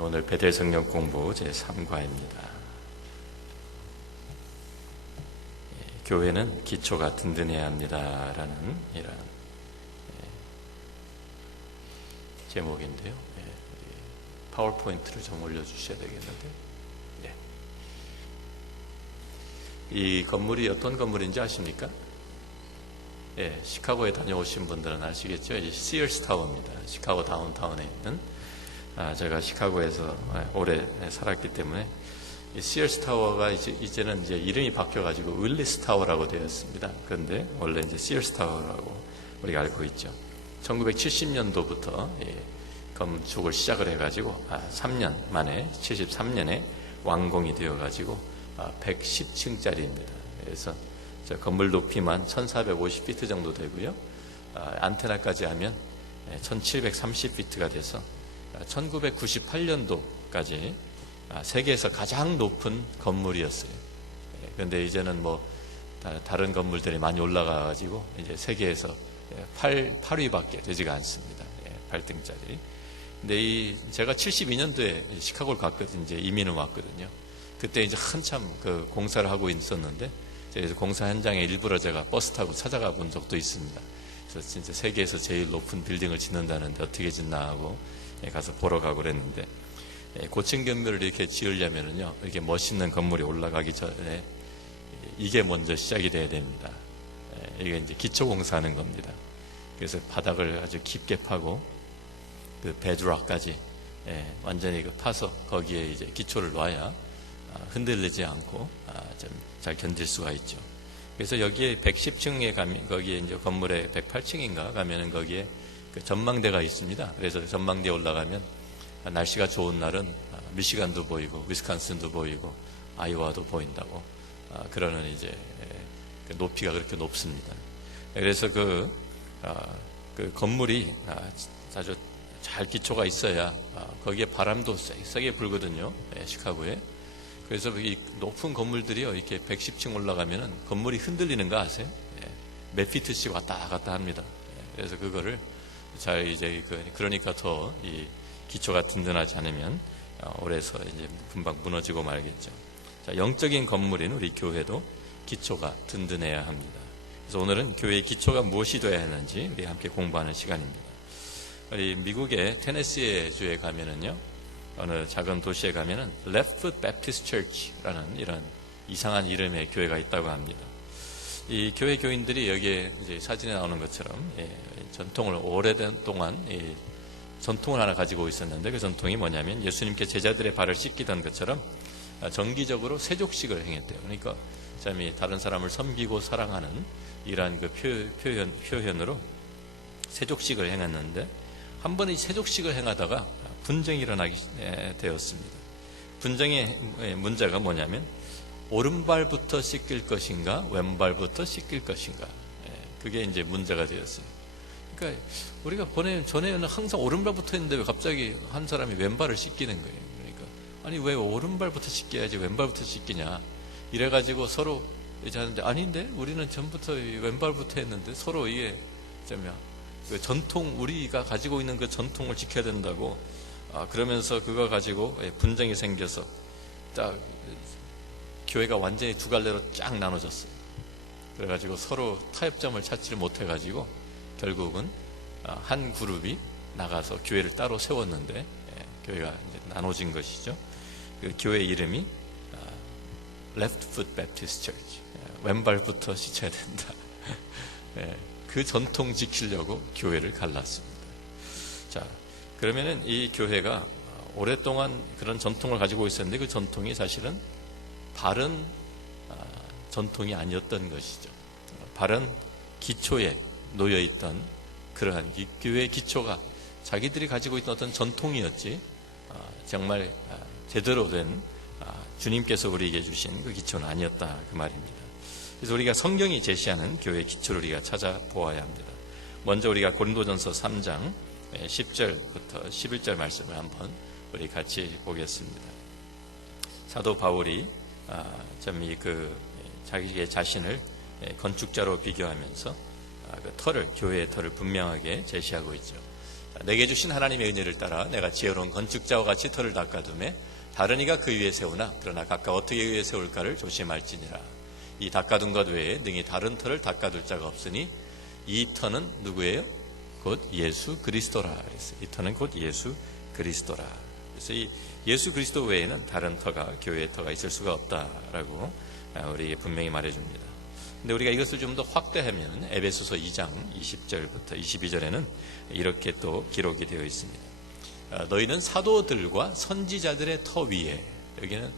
오늘 베델 성경 공부 제3과입니다. 교회는 기초가 든든해야 합니다라는 이런 제목인데요. 파워포인트를 좀 올려주셔야 되겠는데, 이 건물이 어떤 건물인지 아십니까? 시카고에 다녀오신 분들은 아시겠죠? 이 시어스 타워입니다. 시카고 다운타운에 있는, 제가 시카고에서 오래 살았기 때문에 이 시어스 타워가 이제는 이름이 바뀌어가지고 윌리스 타워라고 되었습니다. 그런데 원래 이제 시어스 타워라고 우리가 알고 있죠. 1970년도부터 건축을 시작을 해가지고 3년 만에 73년에 완공이 되어가지고 110층짜리입니다. 그래서 건물 높이만 1450피트 정도 되고요. 안테나까지 하면 1730피트가 돼서 1998년도까지 세계에서 가장 높은 건물이었어요. 그런데 이제는 다른 건물들이 많이 올라가가지고 이제 세계에서 8위밖에 되지가 않습니다. 8등짜리. 근데 제가 72년도에 시카고를 갔거든요. 이제 이민을 왔거든요. 그때 이제 한참 그 공사를 하고 있었는데, 그래서 공사 현장에 일부러 제가 버스 타고 찾아가 본 적도 있습니다. 그래서 진짜 세계에서 제일 높은 빌딩을 짓는다는데 어떻게 짓나 하고 가서 보러 가고 그랬는데, 고층 건물을 이렇게 지으려면은요, 이렇게 멋있는 건물이 올라가기 전에 이게 먼저 시작이 돼야 됩니다. 이게 이제 기초 공사하는 겁니다. 그래서 바닥을 아주 깊게 파고 그 베드락까지 완전히 파서 거기에 이제 기초를 놔야 흔들리지 않고 좀 잘 견딜 수가 있죠. 그래서 여기에 110층에 가면, 거기에 이제 건물에 108층인가 가면은 거기에 그 전망대가 있습니다. 그래서 전망대에 올라가면 날씨가 좋은 날은 미시간도 보이고 위스콘신도 보이고 아이오와도 보인다고 그러는 이제 높이가 그렇게 높습니다. 그래서 그 건물이 아주 잘 기초가 있어야 거기에 바람도 세게 불거든요. 시카고에. 그래서 이 높은 건물들이요, 이렇게 110층 올라가면은 건물이 흔들리는 거 아세요? 몇 피트씩 왔다 갔다 합니다. 그래서 그거를 잘 이제 그러니까 더 이 기초가 든든하지 않으면 오래서 이제 금방 무너지고 말겠죠. 자, 영적인 건물인 우리 교회도 기초가 든든해야 합니다. 그래서 오늘은 교회의 기초가 무엇이 되어야 하는지 우리 함께 공부하는 시간입니다. 우리 미국의 테네시 주에 가면은요, 어느 작은 도시에 가면은 Left Foot Baptist Church라는 이런 이상한 이름의 교회가 있다고 합니다. 이 교회 교인들이 여기에 이제 사진에 나오는 것처럼 전통을 오래된 동안 전통을 하나 가지고 있었는데, 그 전통이 뭐냐면 예수님께 제자들의 발을 씻기던 것처럼 정기적으로 세족식을 행했대요. 그러니까 참 다른 사람을 섬기고 사랑하는 이러한 그 표현으로 세족식을 행했는데, 한 번에 세족식을 행하다가 분쟁이 일어나게 되었습니다. 분쟁의 문제가 뭐냐면 오른발부터 씻길 것인가 왼발부터 씻길 것인가, 그게 이제 문제가 되었어요. 그러니까 우리가 전에는 항상 오른발부터 했는데 왜 갑자기 한 사람이 왼발을 씻기는 거예요. 그러니까 아니 왜 오른발부터 씻겨야지 왼발부터 씻기냐, 이래가지고 서로 이제 하는데, 아닌데 우리는 전부터 왼발부터 했는데, 서로 이게 그 전통, 우리가 가지고 있는 그 전통을 지켜야 된다고 그러면서 그거 가지고 분쟁이 생겨서 딱 교회가 완전히 두 갈래로 쫙 나눠졌어요. 그래가지고 서로 타협점을 찾지를 못해가지고 결국은 한 그룹이 나가서 교회를 따로 세웠는데, 교회가 이제 나눠진 것이죠. 그 교회 이름이 Left Foot Baptist Church, 왼발부터 씻어야 된다. 그 전통 지키려고 교회를 갈랐습니다. 자, 그러면은 이 교회가 오랫동안 그런 전통을 가지고 있었는데, 그 전통이 사실은 바른 전통이 아니었던 것이죠. 바른 기초에 놓여있던 그러한 교회의 기초가 자기들이 가지고 있던 어떤 전통이었지, 정말 제대로 된 주님께서 우리에게 주신 그 기초는 아니었다, 그 말입니다. 그래서 우리가 성경이 제시하는 교회의 기초를 우리가 찾아보아야 합니다. 먼저 우리가 고린도전서 3장 10절부터 11절 말씀을 한번 우리 같이 보겠습니다. 사도 바울이 자기의 자신을 건축자로 비교하면서 그 교회의 터를 분명하게 제시하고 있죠. 내게 주신 하나님의 은혜를 따라 내가 지혜로운 건축자와 같이 터를 닦아두매 다른 이가 그 위에 세우나 그러나 각각 어떻게 위에 세울까를 조심할지니라. 이 닦아둔 것 외에 능히 다른 터를 닦아둘 자가 없으니 이 터는 누구예요? 곧 예수 그리스도라 그랬어요. 이 터는 곧 예수 그리스도라. 그래서 이 예수 그리스도 외에는 다른 터가, 교회의 터가 있을 수가 없다라고 우리에게 분명히 말해줍니다. 근데 우리가 이것을 좀 더 확대하면 에베소서 2장 20절부터 22절에는 이렇게 또 기록이 되어 있습니다. 너희는 사도들과 선지자들의 터 위에, 여기는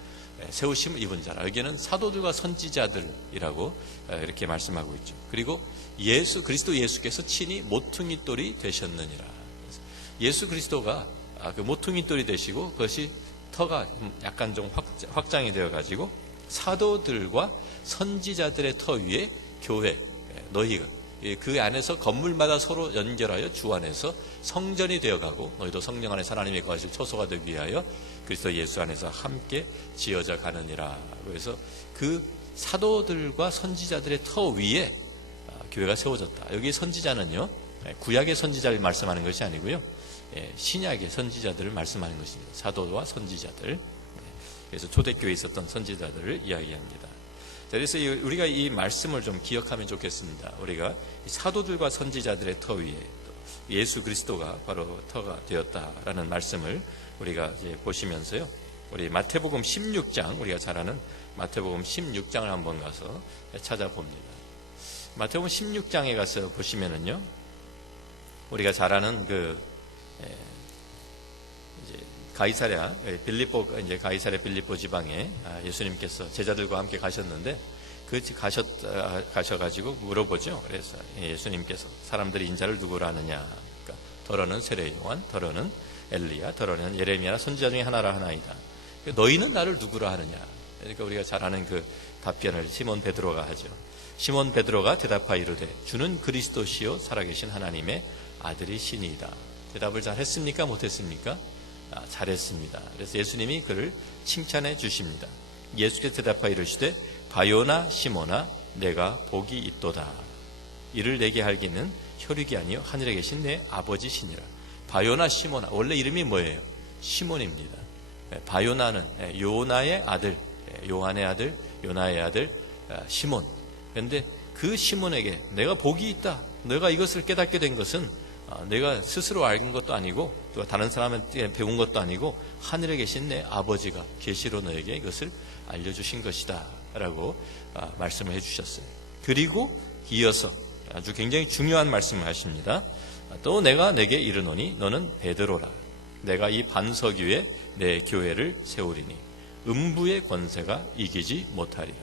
세우심을 입은 자라, 여기는 사도들과 선지자들이라고 이렇게 말씀하고 있죠. 그리고 그리스도 예수께서 친히 모퉁이 돌이 되셨느니라. 예수 그리스도가 그 모퉁이 돌이 되시고 그것이 터가 약간 좀 확장이 되어 가지고 사도들과 선지자들의 터 위에 교회, 너희가 그 안에서 건물마다 서로 연결하여 주 안에서 성전이 되어가고 너희도 성령 안에서 하나님의 거하실 초소가 되기 위하여 그리스도 예수 안에서 함께 지어져 가느니라. 그래서 그 사도들과 선지자들의 터 위에 교회가 세워졌다. 여기 선지자는요, 구약의 선지자를 말씀하는 것이 아니고요, 신약의 선지자들을 말씀하는 것입니다. 사도와 선지자들. 그래서 초대교회에 있었던 선지자들을 이야기합니다. 그래서 우리가 이 말씀을 좀 기억하면 좋겠습니다. 우리가 사도들과 선지자들의 터 위에 예수 그리스도가 바로 터가 되었다라는 말씀을 우리가 이제 보시면서요, 우리 마태복음 16장, 우리가 잘 아는 마태복음 16장을 한번 가서 찾아봅니다. 마태복음 16장에 가서 보시면은요, 우리가 잘 아는 가이사랴 빌립보 지방에 예수님께서 제자들과 함께 가셨는데 가셔가지고 물어보죠. 그래서 예수님께서 사람들이 인자를 누구로 아느냐? 그러니까 더러는 세례 요한, 더러는 엘리야, 더러는 예레미야 선지자 중에 하나라 하나이다. 너희는 나를 누구로 하느냐? 그러니까 우리가 잘 아는 그 답변을 시몬 베드로가 하죠. 시몬 베드로가 대답하여 이르되 주는 그리스도시요 살아계신 하나님의 아들이시니이다. 대답을 잘 했습니까? 못했습니까? 잘했습니다. 그래서 예수님이 그를 칭찬해 주십니다. 예수께서 대답하여 이르시되 바요나 시몬아 내가 복이 있도다. 이를 내게 할기는 혈육이 아니요 하늘에 계신 내 아버지시니라. 바요나 시몬아, 원래 이름이 뭐예요? 시몬입니다. 바요나는 요나의 아들, 요한의 아들, 요나의 아들 시몬. 그런데 그 시몬에게 내가 복이 있다, 내가 이것을 깨닫게 된 것은 내가 스스로 알는 것도 아니고 또 다른 사람한테 배운 것도 아니고 하늘에 계신 내 아버지가 계시로 너에게 이것을 알려주신 것이다 라고 말씀을 해주셨어요. 그리고 이어서 아주 굉장히 중요한 말씀을 하십니다. 또 내가 내게 이르노니 너는 베드로라. 내가 이 반석 위에 내 교회를 세우리니 음부의 권세가 이기지 못하리라.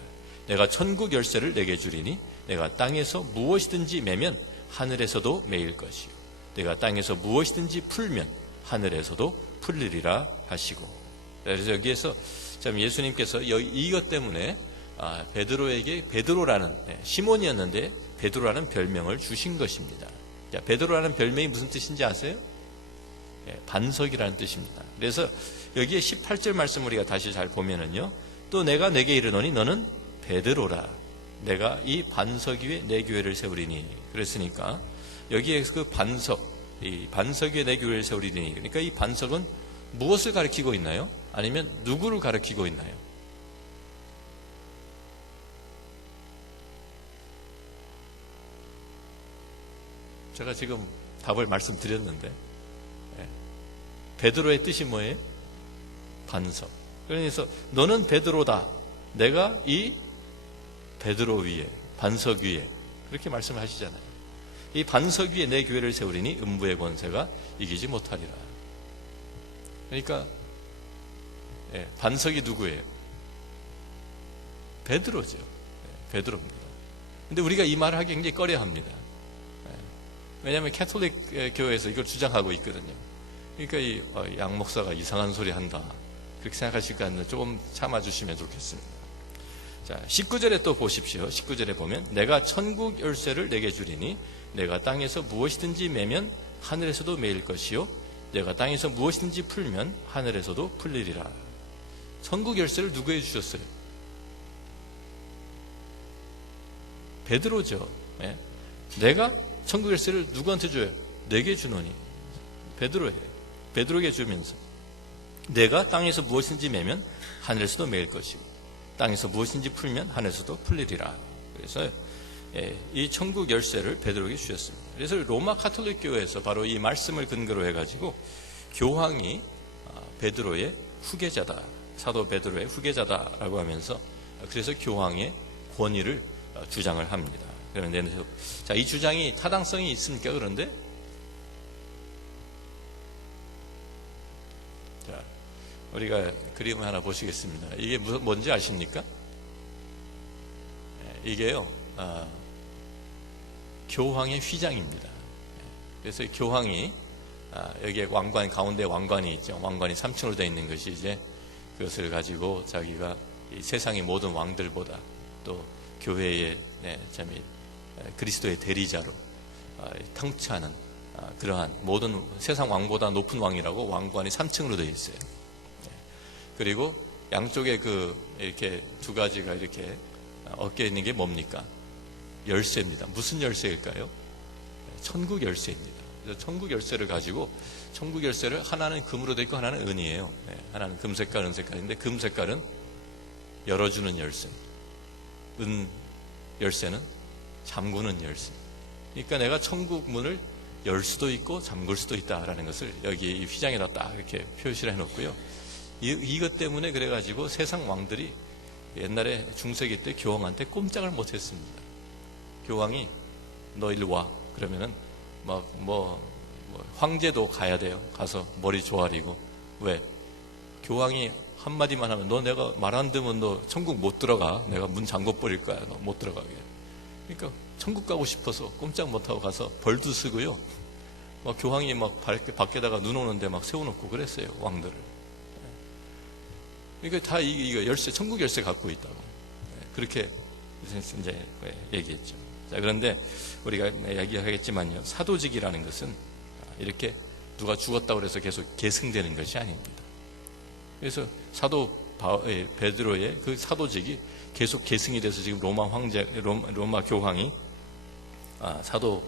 내가 천국 열쇠를 내게 주리니 내가 땅에서 무엇이든지 매면 하늘에서도 매일 것이요 내가 땅에서 무엇이든지 풀면 하늘에서도 풀리리라 하시고. 그래서 여기에서 참 예수님께서 이것 때문에 베드로에게 베드로라는 시몬이었는데 베드로라는 별명을 주신 것입니다. 자, 베드로라는 별명이 무슨 뜻인지 아세요? 반석이라는 뜻입니다. 그래서 여기에 18절 말씀 우리가 다시 잘 보면은요, 또 내가 내게 이르노니 너는 베드로라. 내가 이 반석 위에 내 교회를 세우리니. 그랬으니까 여기에 그 반석, 이 반석 위에 내 교회를 세우리니. 그러니까 이 반석은 무엇을 가리키고 있나요? 아니면 누구를 가리키고 있나요? 제가 지금 답을 말씀드렸는데 베드로의 뜻이 뭐예요? 반석. 그래서 너는 베드로다. 내가 이 베드로 위에, 반석 위에, 그렇게 말씀을 하시잖아요. 이 반석 위에 내 교회를 세우리니 음부의 권세가 이기지 못하리라. 그러니까 반석이 누구예요? 베드로죠. 베드로입니다. 근데 우리가 이 말을 하기 굉장히 꺼려합니다. 왜냐하면 캐톨릭 교회에서 이걸 주장하고 있거든요. 그러니까 이 양 목사가 이상한 소리 한다, 그렇게 생각하실 거 아니라 조금 참아주시면 좋겠습니다. 자, 19절에 또 보십시오. 19절에 보면 내가 천국 열쇠를 내게 주리니 내가 땅에서 무엇이든지 매면 하늘에서도 매일 것이요 내가 땅에서 무엇이든지 풀면 하늘에서도 풀리리라. 천국 열쇠를 누구에게 주셨어요? 베드로죠. 내가 천국 열쇠를 누구한테 줘요? 내게 주노니. 베드로에게 주면서 내가 땅에서 무엇인지 매면 하늘에서도 매일 것이고 땅에서 무엇인지 풀면 하늘에서도 풀리리라. 그래서 이 천국 열쇠를 베드로에게 주셨습니다. 그래서 로마 가톨릭 교회에서 바로 이 말씀을 근거로 해가지고 교황이 베드로의 후계자다, 사도 베드로의 후계자다라고 하면서 그래서 교황의 권위를 주장을 합니다. 그런데 자, 이 주장이 타당성이 있습니까? 그런데 자, 우리가 그림을 하나 보시겠습니다. 이게 뭔지 아십니까? 이게요, 교황의 휘장입니다. 그래서 교황이 여기에 왕관, 가운데 왕관이 있죠. 왕관이 3층으로 되어 있는 것이 이제 그것을 가지고 자기가 이 세상의 모든 왕들보다 또 교회의 그리스도의 대리자로 통치하는 그러한 모든 세상 왕보다 높은 왕이라고 왕관이 3층으로 되어 있어요. 그리고 양쪽에 이렇게 두 가지가 이렇게 어깨에 있는 게 뭡니까? 열쇠입니다. 무슨 열쇠일까요? 천국 열쇠입니다. 그래서 천국 열쇠를 가지고 천국 열쇠를 하나는 금으로 되어 있고 하나는 은이에요. 하나는 금 색깔, 은 색깔인데 금 색깔은 열어주는 열쇠, 은 열쇠는 잠그는 열쇠. 그러니까 내가 천국 문을 열 수도 있고 잠글 수도 있다라는 것을 여기 이 휘장에다 딱 이렇게 표시를 해놓고요. 이것 때문에 그래가지고 세상 왕들이 옛날에 중세기 때 교황한테 꼼짝을 못했습니다. 교황이 너 일로 와 그러면은 황제도 가야 돼요. 가서 머리 조아리고. 왜? 교황이 한마디만 하면 너 내가 말 안 듣면 너 천국 못 들어가. 내가 문 잠궈 버릴 거야. 너 못 들어가게. 그러니까 천국 가고 싶어서 꼼짝 못하고 가서 벌도 쓰고요. 교황이 밖에다가 눈 오는데 세워놓고 그랬어요. 왕들을. 그러니까 다 이거 열쇠, 천국 열쇠 갖고 있다고. 그렇게 이제 얘기했죠. 자, 그런데 우리가 얘기하겠지만요. 사도직이라는 것은 이렇게 누가 죽었다고 해서 계속 계승되는 것이 아닙니다. 그래서 사도 베드로의 그 사도직이 계속 계승이 돼서 지금 로마 교황이 사도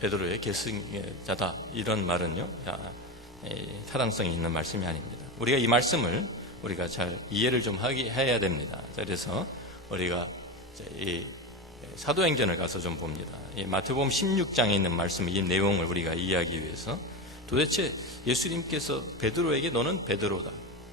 베드로의 계승자다 이런 말은요 타당성이 있는 말씀이 아닙니다. 우리가 이 말씀을 우리가 잘 이해를 좀 해야 됩니다. 그래서 우리가 이 사도행전을 가서 좀 봅니다. 이 마태복음 16장에 있는 말씀, 이 내용을 우리가 이해하기 위해서 도대체 예수님께서 베드로에게 너는 베드로다.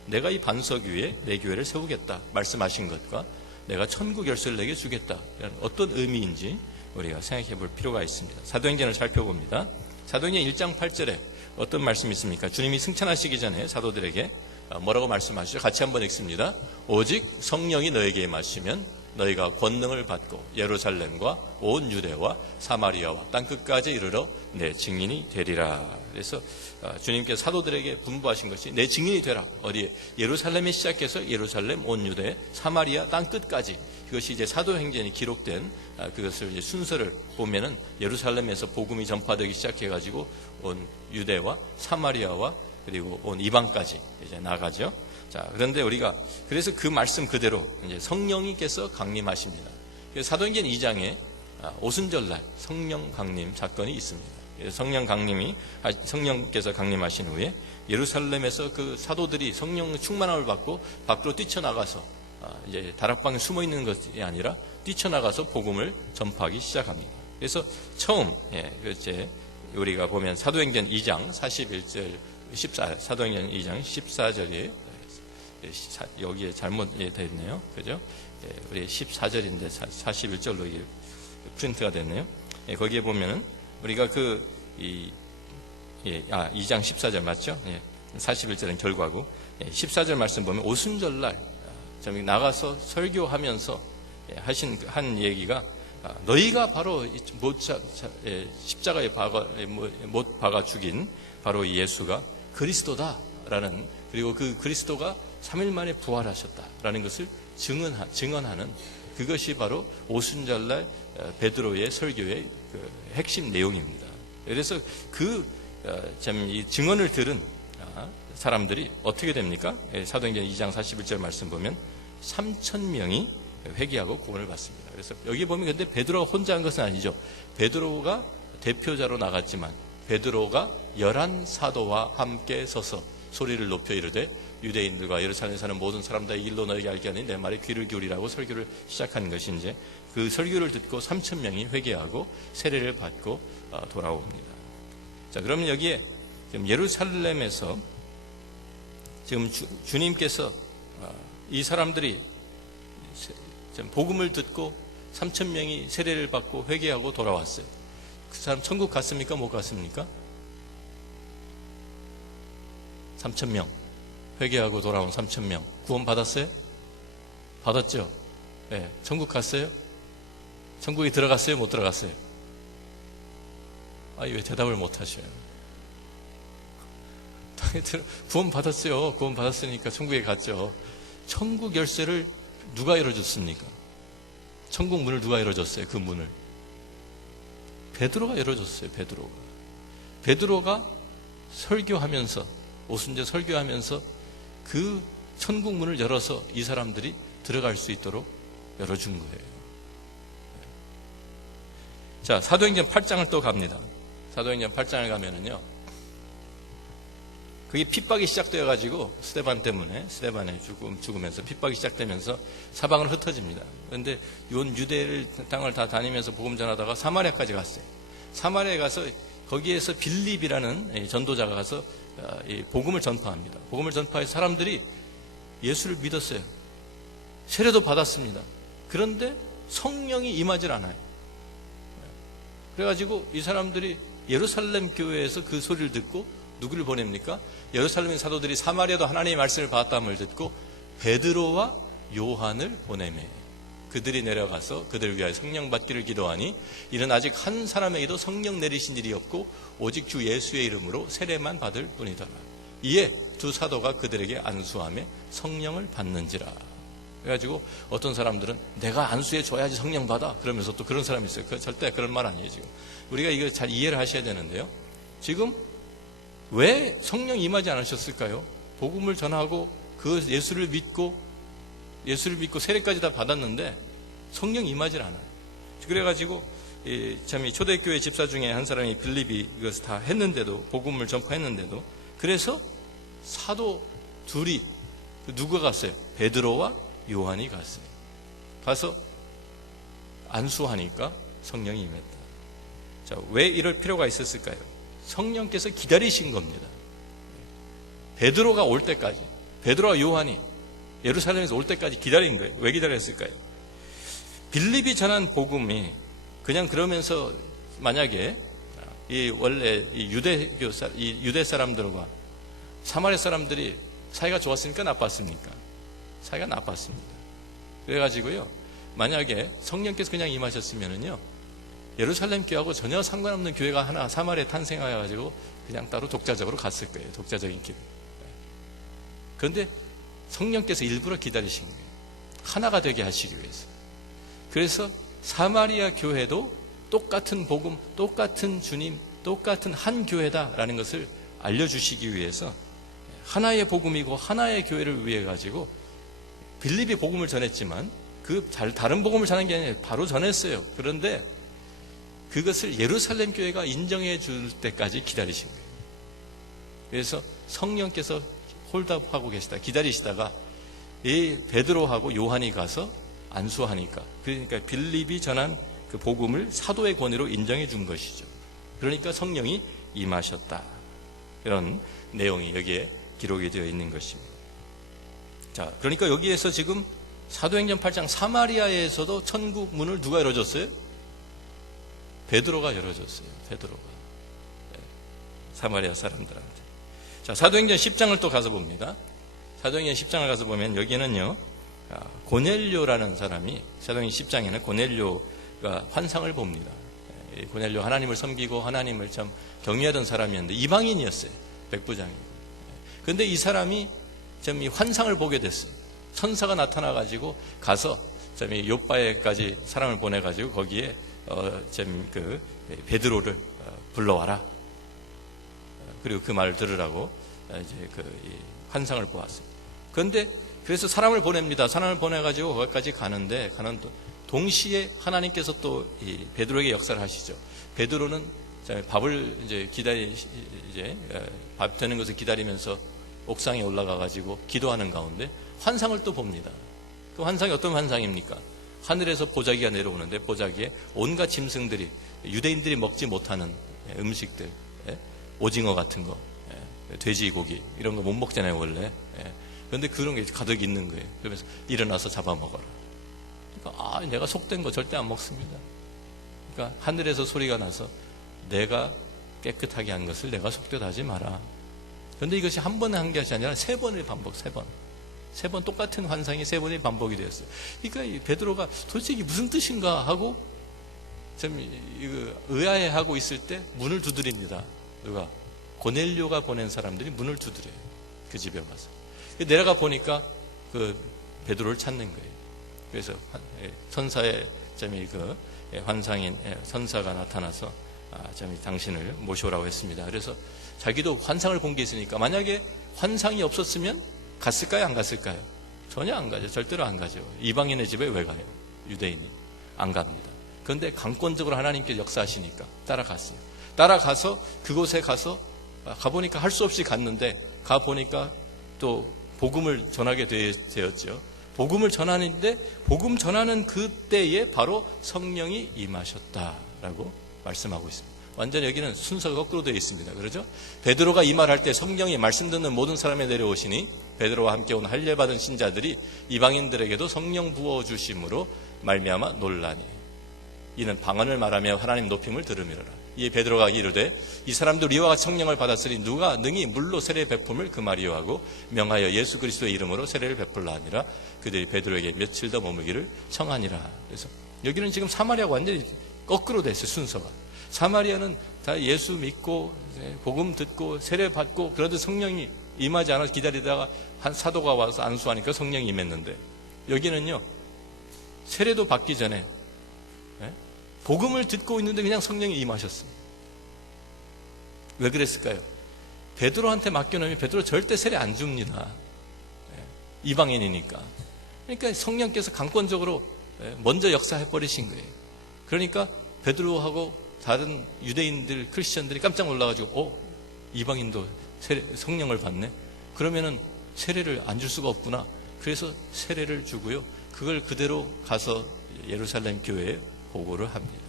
내가 이 반석 위에 내 교회를 세우겠다 말씀하신 것과 내가 천국 열쇠를 내게 주겠다. 어떤 의미인지 우리가 생각해 볼 필요가 있습니다. 사도행전을 살펴봅니다. 사도행전 1장 8절에 어떤 말씀이 있습니까? 주님이 승천하시기 전에 사도들에게 뭐라고 말씀하시죠? 같이 한번 읽습니다. 오직 성령이 너에게 임하시면 너희가 권능을 받고 예루살렘과 온 유대와 사마리아와 땅끝까지 이르러 내 증인이 되리라. 그래서 주님께서 사도들에게 분부하신 것이 내 증인이 되라. 어디에? 예루살렘에 시작해서 예루살렘, 온 유대, 사마리아 땅끝까지. 그것이 이제 사도행전이 기록된 그것을 이제 순서를 보면은 예루살렘에서 복음이 전파되기 시작해가지고 온 유대와 사마리아와 그리고 온 이방까지 이제 나가죠. 자, 그런데 우리가 그래서 그 말씀 그대로 이제 성령님께서 강림하십니다. 사도행전 2장에 오순절날 성령 강림 사건이 있습니다. 성령께서 강림하신 후에 예루살렘에서 그 사도들이 성령 충만함을 받고 밖으로 뛰쳐나가서 이제 다락방에 숨어 있는 것이 아니라 뛰쳐나가서 복음을 전파하기 시작합니다. 그래서 처음 이제 우리가 보면 사도행전 2장 41절 14 사도행전 2장 14절이에요. 여기에 잘못 됐네요. 그죠? 우리 14절인데 41절로 이게 프린트가 됐네요. 거기에 보면은 우리가 2장 14절 맞죠? 41절은 결과고 14절 말씀 보면 오순절날 나가서 설교하면서 한 얘기가 너희가 바로 십자가에 못 박아 죽인 바로 예수가 그리스도다라는, 그리고 그 그리스도가 3일 만에 부활하셨다라는 것을 증언하는 그것이 바로 오순절날 베드로의 설교의 그 핵심 내용입니다. 그래서 이 증언을 들은 사람들이 어떻게 됩니까? 사도행전 2장 41절 말씀 보면 3,000명이 회개하고 구원을 받습니다. 그래서 여기 보면 근데 베드로가 혼자 한 것은 아니죠. 베드로가 대표자로 나갔지만 베드로가 11사도와 함께 서서 소리를 높여 이르되 유대인들과 예루살렘에 사는 모든 사람 다 이 일로 너에게 알게 하니 내 말에 귀를 기울이라고 설교를 시작한 것이 이제 그 설교를 듣고 3,000명이 회개하고 세례를 받고 돌아옵니다. 자, 그러면 여기에 지금 예루살렘에서 지금 주님께서 이 사람들이 복음을 듣고 3,000명이 세례를 받고 회개하고 돌아왔어요. 그 사람 천국 갔습니까? 못 갔습니까? 3,000명 회개하고 돌아온 3,000명 구원 받았어요? 받았죠? 네. 천국 갔어요? 천국에 들어갔어요? 못 들어갔어요? 왜 대답을 못 하셔요? 구원 받았어요. 구원 받았으니까 천국에 갔죠. 천국 열쇠를 누가 열어줬습니까? 천국 문을 누가 열어줬어요? 그 문을 베드로가 열어줬어요. 베드로가 설교하면서 오순절 설교하면서 그 천국 문을 열어서 이 사람들이 들어갈 수 있도록 열어준 거예요. 자, 사도행전 8장을 또 갑니다. 사도행전 8장을 가면은요, 그게 핍박이 시작되어가지고 스데반의 죽으면서 핍박이 시작되면서 사방으로 흩어집니다. 그런데 온 유대를 땅을 다 다니면서 복음 전하다가 사마리아까지 갔어요. 사마리아에 가서 거기에서 빌립이라는 전도자가 가서 복음을 전파합니다. 복음을 전파해서 사람들이 예수를 믿었어요. 세례도 받았습니다. 그런데 성령이 임하질 않아요. 그래가지고 이 사람들이 예루살렘 교회에서 그 소리를 듣고 누구를 보냅니까? 예루살렘 사도들이 사마리아도 하나님의 말씀을 받았다함을 듣고 베드로와 요한을 보내매 그들이 내려가서 그들을 위하여 성령 받기를 기도하니 이는 아직 한 사람에게도 성령 내리신 일이 없고 오직 주 예수의 이름으로 세례만 받을 뿐이더라. 이에 두 사도가 그들에게 안수하며 성령을 받는지라. 그래가지고 어떤 사람들은 내가 안수해 줘야지 성령 받아 그러면서 또 그런 사람이 있어요. 절대 그런 말 아니에요. 지금 우리가 이거 잘 이해를 하셔야 되는데요. 지금 왜 성령 임하지 않으셨을까요? 복음을 전하고 그 예수를 믿고 세례까지 다 받았는데 성령 임하지 않아요. 그래가지고 참 초대교회 집사 중에 한 사람이 빌립이 이것을 다 했는데도 복음을 전파했는데도 그래서 사도 둘이 누가 갔어요? 베드로와 요한이 갔어요. 가서 안수하니까 성령이 임했다. 자, 왜 이럴 필요가 있었을까요? 성령께서 기다리신 겁니다. 베드로가 올 때까지, 베드로와 요한이 예루살렘에서 올 때까지 기다린 거예요. 왜 기다렸을까요? 빌립이 전한 복음이 그냥 그러면서 만약에 원래 유대 사람들과 사마리아 사람들이 사이가 좋았습니까? 나빴습니까? 사이가 나빴습니다. 그래가지고요, 만약에 성령께서 그냥 임하셨으면은요, 예루살렘 교회하고 전혀 상관없는 교회가 하나 사마리아에 탄생해가지고 그냥 따로 독자적으로 갔을 거예요. 독자적인 길. 그런데 성령께서 일부러 기다리신 거예요. 하나가 되게 하시기 위해서. 그래서 사마리아 교회도 똑같은 복음, 똑같은 주님, 똑같은 한 교회다라는 것을 알려주시기 위해서 하나의 복음이고 하나의 교회를 위해 가지고 빌립이 복음을 전했지만 다른 복음을 전한 게 아니라 바로 전했어요. 그런데 그것을 예루살렘 교회가 인정해 줄 때까지 기다리신 거예요. 그래서 성령께서 홀답하고 계시다 기다리시다가 이 베드로하고 요한이 가서 안수하니까, 그러니까 빌립이 전한 그 복음을 사도의 권위로 인정해 준 것이죠. 그러니까 성령이 임하셨다. 이런 내용이 여기에 기록이 되어 있는 것입니다. 자, 그러니까 여기에서 지금 사도행전 8장 사마리아에서도 천국 문을 누가 열어줬어요? 베드로가 열어줬어요. 베드로가. 네. 사마리아 사람들한테. 자, 사도행전 10장을 또 가서 봅니다. 사도행전 10장을 가서 보면 여기는요, 고넬료라는 사람이, 사도행전 10장에는 고넬료가 환상을 봅니다. 고넬료 하나님을 섬기고 하나님을 참 경외하던 사람이었는데 이방인이었어요. 백부장이고. 그런데 이 사람이 참 이 환상을 보게 됐어요. 천사가 나타나가지고 가서 참 이 요바에까지 사람을 보내가지고 거기에 베드로를 불러와라. 그리고 그 말을 들으라고 이제 이 환상을 보았어요. 그런데 그래서 사람을 보냅니다. 사람을 보내가지고 거기까지 가는 동시에 하나님께서 또 이 베드로에게 역사를 하시죠. 베드로는 밥을 이제 밥 되는 것을 기다리면서 옥상에 올라가 가지고 기도하는 가운데 환상을 또 봅니다. 그 환상이 어떤 환상입니까? 하늘에서 보자기가 내려오는데 보자기에 온갖 짐승들이, 유대인들이 먹지 못하는 음식들, 오징어 같은 거, 돼지고기 이런 거 못 먹잖아요 원래. 그런데 그런 게 가득 있는 거예요. 그러면서 일어나서 잡아먹어라. 그러니까 내가 속된 거 절대 안 먹습니다. 그러니까 하늘에서 소리가 나서 내가 깨끗하게 한 것을 내가 속되다 하지 마라. 그런데 이것이 한 번에 한 것이 아니라 3번의 반복, 3번. 3번 똑같은 환상이 3번의 반복이 되었어요. 그러니까 이 베드로가 도대체 이게 무슨 뜻인가 하고 좀 의아해하고 있을 때 문을 두드립니다. 누가? 고넬료가 보낸 사람들이 문을 두드려요. 그 집에 와서. 내려가 보니까 그 베드로를 찾는 거예요. 그래서 선사의 환상인 선사가 나타나서 당신을 모셔오라고 했습니다. 그래서 자기도 환상을 본 게 있으니까 만약에 환상이 없었으면 갔을까요? 안 갔을까요? 전혀 안 가죠. 절대로 안 가죠. 이방인의 집에 왜 가요? 유대인이. 안 갑니다. 그런데 강권적으로 하나님께서 역사하시니까 따라갔어요. 따라가서 그곳에 가보니까 할 수 없이 갔는데 가보니까 또 복음을 전하게 되었죠. 복음을 전하는데 복음 전하는 그때에 바로 성령이 임하셨다라고 말씀하고 있습니다. 완전 여기는 순서가 거꾸로 되어 있습니다. 그렇죠? 베드로가 이 말할 때 성령이 말씀 듣는 모든 사람에 내려오시니 베드로와 함께 온 할례받은 신자들이 이방인들에게도 성령 부어주심으로 말미암아 놀라니 이는 방언을 말하며 하나님 높임을 들음이로라. 이 베드로가 이르되 이 사람들 이와 같이 성령을 받았으니 누가 능히 물로 세례 베품을 금하리요 하고 명하여 예수 그리스도의 이름으로 세례를 베풀라 하니라. 그들이 베드로에게 며칠 더 머무기를 청하니라. 그래서 여기는 지금 사마리아가 완전히 거꾸로 됐어요. 순서가. 사마리아는 다 예수 믿고 복음 듣고 세례 받고 그래도 성령이 임하지 않아서 기다리다가 한 사도가 와서 안수하니까 성령이 임했는데 여기는요 세례도 받기 전에 복음을 듣고 있는데 그냥 성령이 임하셨습니다. 왜 그랬을까요? 베드로한테 맡겨놓으면 베드로 절대 세례 안 줍니다. 이방인이니까. 그러니까 성령께서 강권적으로 먼저 역사해버리신 거예요. 그러니까 베드로하고 다른 유대인들, 크리스천들이 깜짝 놀라가지고 이방인도 성령을 받네? 그러면은 세례를 안 줄 수가 없구나. 그래서 세례를 주고요. 그걸 그대로 가서 예루살렘 교회에 보고를 합니다.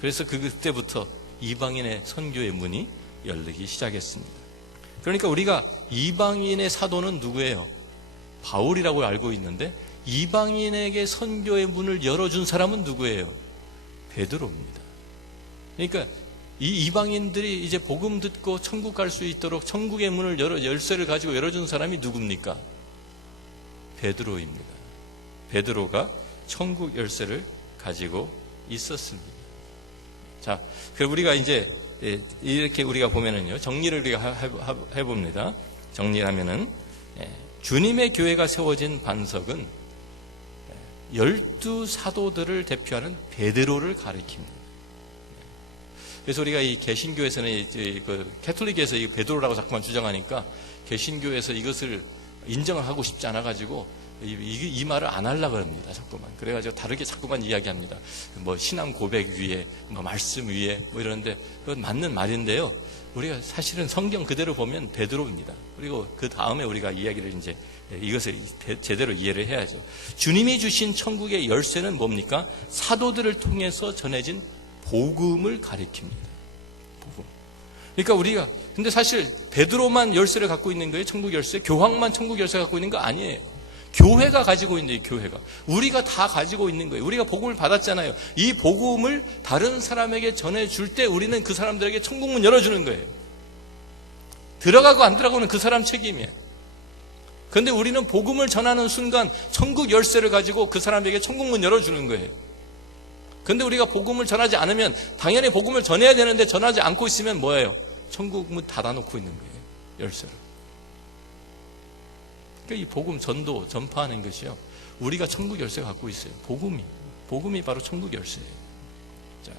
그래서 그때부터 이방인의 선교의 문이 열리기 시작했습니다. 그러니까 우리가 이방인의 사도는 누구예요? 바울이라고 알고 있는데 이방인에게 선교의 문을 열어준 사람은 누구예요? 베드로입니다. 그러니까 이 이방인들이 이제 복음 듣고 천국 갈 수 있도록 천국의 문을 열쇠를 가지고 열어준 사람이 누굽니까? 베드로입니다. 베드로가 천국 열쇠를 가지고 있었습니다. 자, 그 우리가 이제 이렇게 우리가 보면은요 정리를 우리가 해봅니다. 정리를 하면은 주님의 교회가 세워진 반석은 12 사도들을 대표하는 베드로를 가리킵니다. 그래서 우리가 이 개신교에서는 그 캐톨릭에서 이 베드로라고 자꾸만 주장하니까 개신교에서 이것을 인정을 하고 싶지 않아 가지고 이 말을 안 하려고 합니다. 자꾸만. 그래가지고 다르게 자꾸만 이야기합니다. 뭐 신앙 고백 위에, 뭐 말씀 위에, 뭐 이러는데 그건 맞는 말인데요. 우리가 사실은 성경 그대로 보면 베드로입니다. 그리고 그 다음에 우리가 이야기를 이제 이것을 제대로 이해를 해야죠. 주님이 주신 천국의 열쇠는 뭡니까? 사도들을 통해서 전해진 복음을 가리킵니다. 복음. 그러니까 우리가 근데 사실 베드로만 열쇠를 갖고 있는 거예요. 천국 열쇠. 교황만 천국 열쇠를 갖고 있는 거 아니에요. 교회가 가지고 있는 교회가 우리가 다 가지고 있는 거예요. 우리가 복음을 받았잖아요. 이 복음을 다른 사람에게 전해줄 때 우리는 그 사람들에게 천국문 열어주는 거예요. 들어가고 안 들어가고는 그 사람 책임이에요. 그런데 우리는 복음을 전하는 순간 천국 열쇠를 가지고 그 사람에게 천국문 열어주는 거예요. 그런데 우리가 복음을 전하지 않으면 당연히 복음을 전해야 되는데 전하지 않고 있으면 뭐예요? 천국문 닫아놓고 있는 거예요. 열쇠로. 그러니까 이 복음 전도 전파하는 것이요. 우리가 천국 열쇠 갖고 있어요. 복음이 바로 천국 열쇠예요. 자,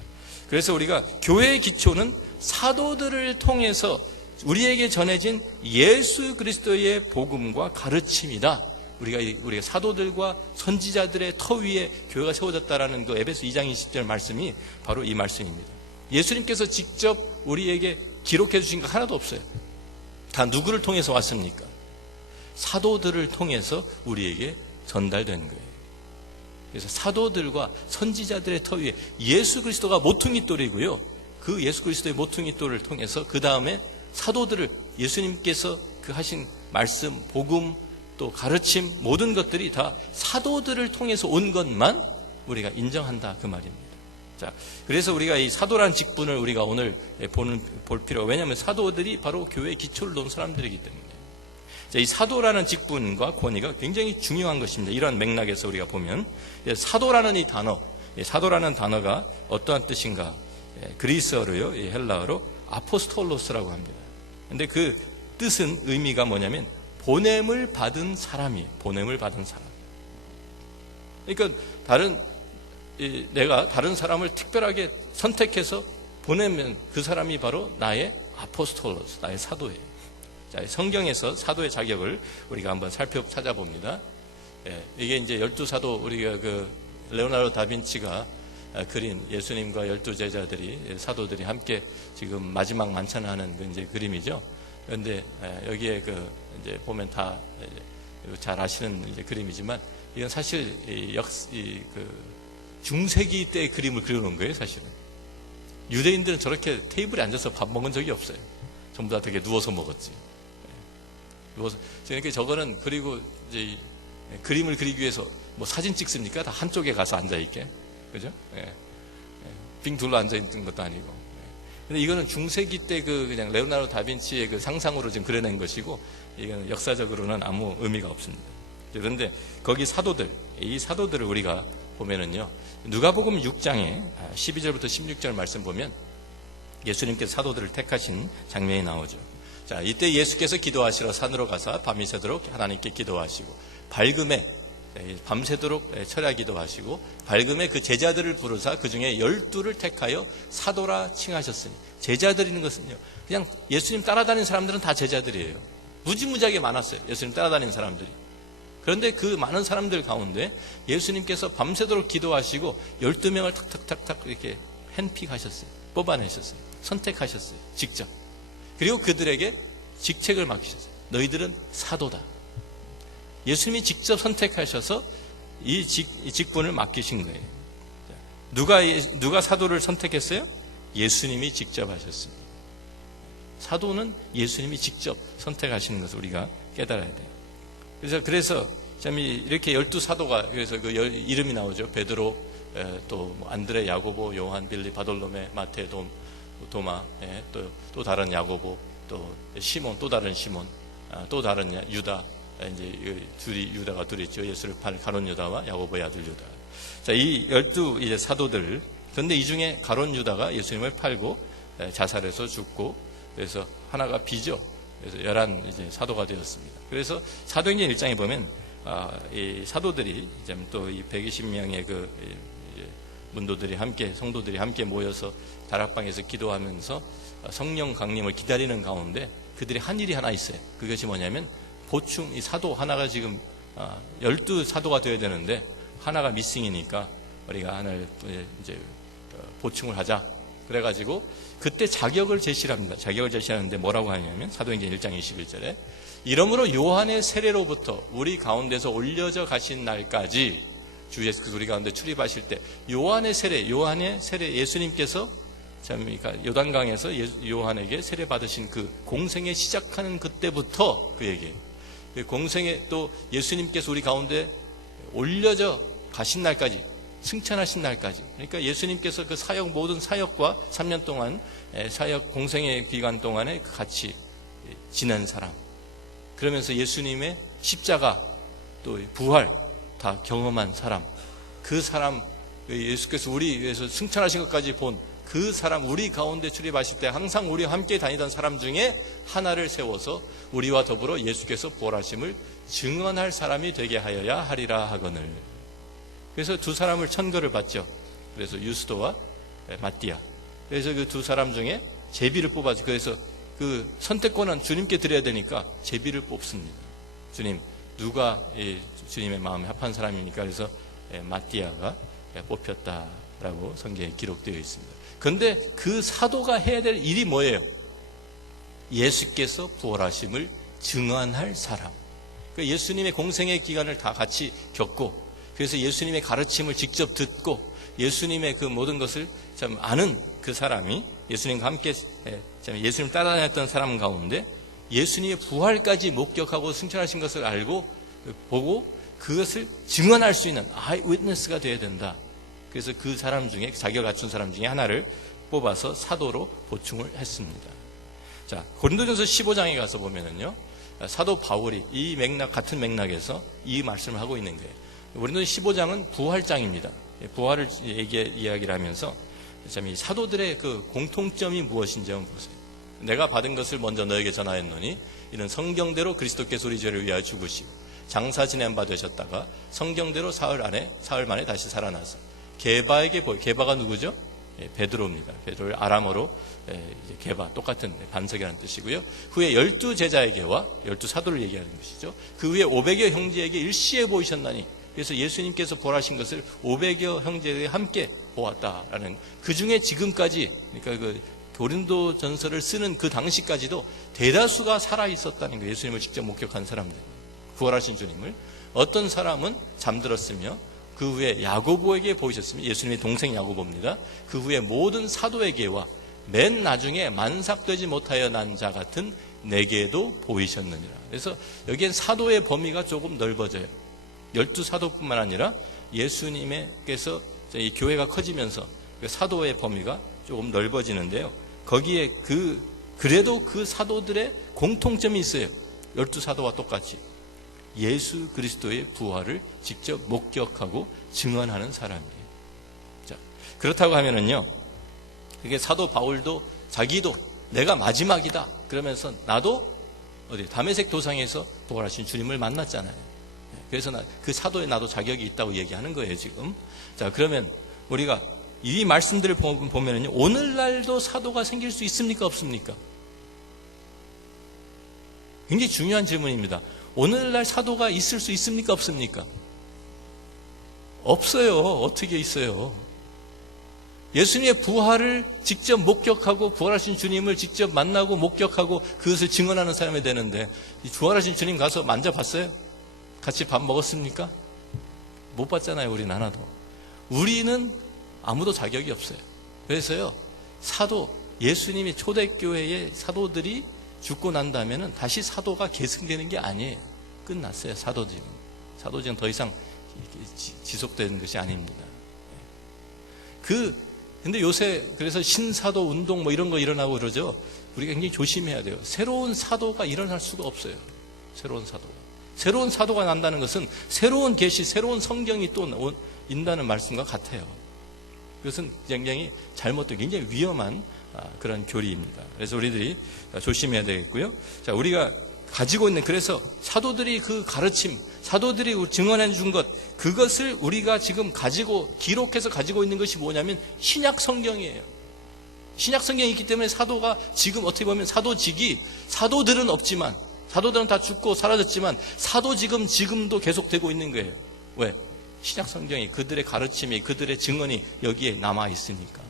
그래서 우리가 교회의 기초는 사도들을 통해서 우리에게 전해진 예수 그리스도의 복음과 가르침이다. 우리가 사도들과 선지자들의 터 위에 교회가 세워졌다라는 그 에베소 2장 20절 말씀이 바로 이 말씀입니다. 예수님께서 직접 우리에게 기록해 주신 거 하나도 없어요. 다 누구를 통해서 왔습니까? 사도들을 통해서 우리에게 전달된 거예요. 그래서 사도들과 선지자들의 터 위에 예수 그리스도가 모퉁이돌이고요. 그 예수 그리스도의 모퉁이돌을 통해서 그 다음에 사도들을 예수님께서 그 하신 말씀, 복음, 또 가르침 모든 것들이 다 사도들을 통해서 온 것만 우리가 인정한다 그 말입니다. 자, 그래서 우리가 이 사도라는 직분을 우리가 오늘 볼 필요가, 왜냐하면 사도들이 바로 교회의 기초를 놓은 사람들이기 때문에. 자, 이 사도라는 직분과 권위가 굉장히 중요한 것입니다. 이런 맥락에서 우리가 보면 사도라는 이 단어, 사도라는 단어가 어떠한 뜻인가? 그리스어로요, 헬라어로 아포스톨로스라고 합니다. 근데 그 뜻은 의미가 뭐냐면 보냄을 받은 사람이에요. 보냄을 받은 사람. 그러니까 내가 다른 사람을 특별하게 선택해서 보내면 그 사람이 바로 나의 아포스톨로스, 나의 사도예요. 자, 성경에서 사도의 자격을 우리가 한번 찾아봅니다. 이게 이제 12사도, 우리가 그 레오나르도 다빈치가 그린 예수님과 12제자들이, 사도들이 함께 지금 마지막 만찬하는 그 이제 그림이죠. 그런데 여기에 그 이제 보면 다 잘 아시는 이제 그림이지만, 이건 사실 중세기 때의 그림을 그려놓은 거예요, 사실은. 유대인들은 저렇게 테이블에 앉아서 밥 먹은 적이 없어요. 전부 다 되게 누워서 먹었지. 누워서. 그러니까 저거는, 그리고 이제 그림을 그리기 위해서 뭐 사진 찍습니까? 다 한쪽에 가서 앉아있게. 그죠? 빙 둘러 앉아있는 것도 아니고. 근데 이거는 중세기 때 그냥 레오나르도 다빈치의 그 상상으로 지금 그려낸 것이고, 이건 역사적으로는 아무 의미가 없습니다. 그런데 거기 이 사도들을 우리가 보면은요, 누가복음 6장에 12절부터 16절 말씀 보면 예수님께서 사도들을 택하신 장면이 나오죠. 자, 이때 예수께서 기도하시러 산으로 가사 밤이 새도록 하나님께 기도하시고, 밤새도록 철야 기도하시고, 밝음에 그 제자들을 부르사 그 중에 12를 택하여 사도라 칭하셨으니. 제자들이는 것은요, 그냥 예수님 따라다니는 사람들은 다 제자들이에요. 무지무지하게 많았어요, 예수님 따라다니는 사람들이. 그런데 그 많은 사람들 가운데 예수님께서 밤새도록 기도하시고 12명을 탁탁탁탁 이렇게 핸픽하셨어요. 뽑아내셨어요. 선택하셨어요, 직접. 그리고 그들에게 직책을 맡기셨어요. 너희들은 사도다. 예수님이 직접 선택하셔서 이 직분을 맡기신 거예요. 누가 사도를 선택했어요? 예수님이 직접 하셨습니다. 사도는 예수님이 직접 선택하시는 것을 우리가 깨달아야 돼요. 그래서 이렇게 12사도가, 그래서 그 이름이 나오죠. 베드로, 또 안드레, 야고보, 요한, 빌리, 바돌로메, 마테, 도마, 또 다른 야고보, 또 시몬, 또 다른 시몬, 또 다른 유다. 이제 유다가 둘이 있죠. 예수를 팔 가룟 유다와 야고보의 아들 유다. 자, 이 12 사도들. 그런데 이 중에 가룟 유다가 예수님을 팔고 자살해서 죽고, 그래서 하나가 비죠. 그래서 11 이제 사도가 되었습니다. 그래서 사도행전 1장에 보면 이 사도들이 이제 또 이 120명의 그 문도들이 성도들이 함께 모여서 다락방에서 기도하면서 성령 강림을 기다리는 가운데 그들이 한 일이 하나 있어요. 그것이 뭐냐면 보충, 이 사도 하나가 지금 12사도가 되어야 되는데 하나가 미싱이니까 우리가 하나를 이제 보충을 하자. 그래가지고 그때 자격을 제시를 합니다. 자격을 제시하는데 뭐라고 하냐면 사도행전 1장 21절에 이러므로 요한의 세례로부터 우리 가운데서 올려져 가신 날까지 주 예수께서 우리 가운데 출입하실 때 요한의 세례 예수님께서 요단강에서 요한에게 세례 받으신 그 공생에 시작하는 그때부터 그에게 공생에 또 예수님께서 우리 가운데 올려져 가신 날까지, 승천하신 날까지, 그러니까 예수님께서 그 모든 사역과 3년 동안 사역 공생의 기간 동안에 같이 지낸 사람, 그러면서 예수님의 십자가 또 부활 다 경험한 사람, 그 사람, 예수께서 우리 위해서 승천하신 것까지 본 그 사람, 우리 가운데 출입하실 때 항상 우리와 함께 다니던 사람 중에 하나를 세워서 우리와 더불어 예수께서 부활하심을 증언할 사람이 되게 하여야 하리라 하거늘. 그래서 두 사람을 천거를 받죠. 그래서 유스도와 마띠아. 그래서 그 두 사람 중에 제비를 뽑아서, 그래서 그 선택권은 주님께 드려야 되니까 제비를 뽑습니다. 주님, 누가 주님의 마음에 합한 사람입니까? 그래서 마띠아가 뽑혔다 라고 성경에 기록되어 있습니다. 그런데 그 사도가 해야 될 일이 뭐예요? 예수께서 부활하심을 증언할 사람. 그러니까 예수님의 공생의 기간을 다 같이 겪고, 그래서 예수님의 가르침을 직접 듣고 예수님의 그 모든 것을 참 아는 그 사람이, 예수님과 함께 예수님 따라다녔던 사람 가운데 예수님의 부활까지 목격하고 승천하신 것을 알고 보고 그것을 증언할 수 있는 아이 위트니스가 되어야 된다. 그래서 그 사람 중에, 자격을 갖춘 사람 중에 하나를 뽑아서 사도로 보충을 했습니다. 자, 고린도전서 15장에 가서 보면은요, 사도 바울이 이 맥락, 같은 맥락에서 이 말씀을 하고 있는 거예요. 고린도전서 15장은 부활장입니다. 부활을 이야기를 하면서 참 이 사도들의 그 공통점이 무엇인지 한번 보세요. 내가 받은 것을 먼저 너에게 전하였노니 이는 성경대로 그리스도께서 우리 죄를 위하여 죽으시고 장사 지낸 바 되셨다가 성경대로 사흘 만에 다시 살아나서 게바에게 게바가 누구죠? 베드로입니다. 베드로를 아람어로 게바, 똑같은 반석이라는 뜻이고요. 후에 12제자에게와 12사도를 얘기하는 것이죠. 그 후에 500여 형제에게 일시에 보이셨나니, 그래서 예수님께서 부활하신 것을 500여 형제에게 함께 보았다라는, 그 중에 지금까지, 그러니까 그 고린도 전서를 쓰는 그 당시까지도 대다수가 살아 있었다는 거예요. 예수님을 직접 목격한 사람들, 부활하신 주님을. 어떤 사람은 잠들었으며 그 후에 야고보에게 보이셨으며, 예수님의 동생 야고보입니다. 그 후에 모든 사도에게와 맨 나중에 만삭되지 못하여 난 자 같은 내게도 보이셨느니라. 그래서 여기엔 사도의 범위가 조금 넓어져요. 12사도뿐만 아니라 예수님께서 이 교회가 커지면서 사도의 범위가 조금 넓어지는데요. 거기에 그래도 그 사도들의 공통점이 있어요. 12사도와 똑같이 예수 그리스도의 부활을 직접 목격하고 증언하는 사람이에요. 자, 그렇다고 하면은요, 그게 사도 바울도 자기도 내가 마지막이다 그러면서 나도 다메섹 도상에서 부활하신 주님을 만났잖아요. 그래서 그 사도에 나도 자격이 있다고 얘기하는 거예요, 지금. 자, 그러면 우리가 이 말씀들을 보면은요, 오늘날도 사도가 생길 수 있습니까, 없습니까? 굉장히 중요한 질문입니다. 오늘날 사도가 있을 수 있습니까, 없습니까? 없어요. 어떻게 있어요? 예수님의 부활을 직접 목격하고 부활하신 주님을 직접 만나고 목격하고 그것을 증언하는 사람이 되는데, 이 부활하신 주님 가서 만져봤어요? 같이 밥 먹었습니까? 못 봤잖아요. 우리는 하나도. 우리는 아무도 자격이 없어요. 그래서요, 예수님의 초대교회의 사도들이 죽고 난 다음에는 다시 사도가 계승되는 게 아니에요. 끝났어요. 사도직은 더 이상 지속되는 것이 아닙니다. 근데 요새 그래서 신사도 운동 뭐 이런 거 일어나고 그러죠. 우리가 굉장히 조심해야 돼요. 새로운 사도가 일어날 수가 없어요. 새로운 사도가 난다는 것은 새로운 계시, 새로운 성경이 또 인다는 말씀과 같아요. 그것은 굉장히 잘못된, 굉장히 위험한 그런 교리입니다. 그래서 우리들이 조심해야 되겠고요. 자, 우리가 가지고 있는, 그래서 사도들이 그 가르침, 사도들이 증언해 준 것, 그것을 우리가 지금 기록해서 가지고 있는 것이 뭐냐면 신약 성경이에요. 신약 성경이 있기 때문에 사도가 지금 어떻게 보면 사도들은 없지만, 사도들은 다 죽고 사라졌지만 사도직은 지금도 계속되고 있는 거예요. 왜? 신약 성경이, 그들의 가르침이, 그들의 증언이 여기에 남아 있으니까.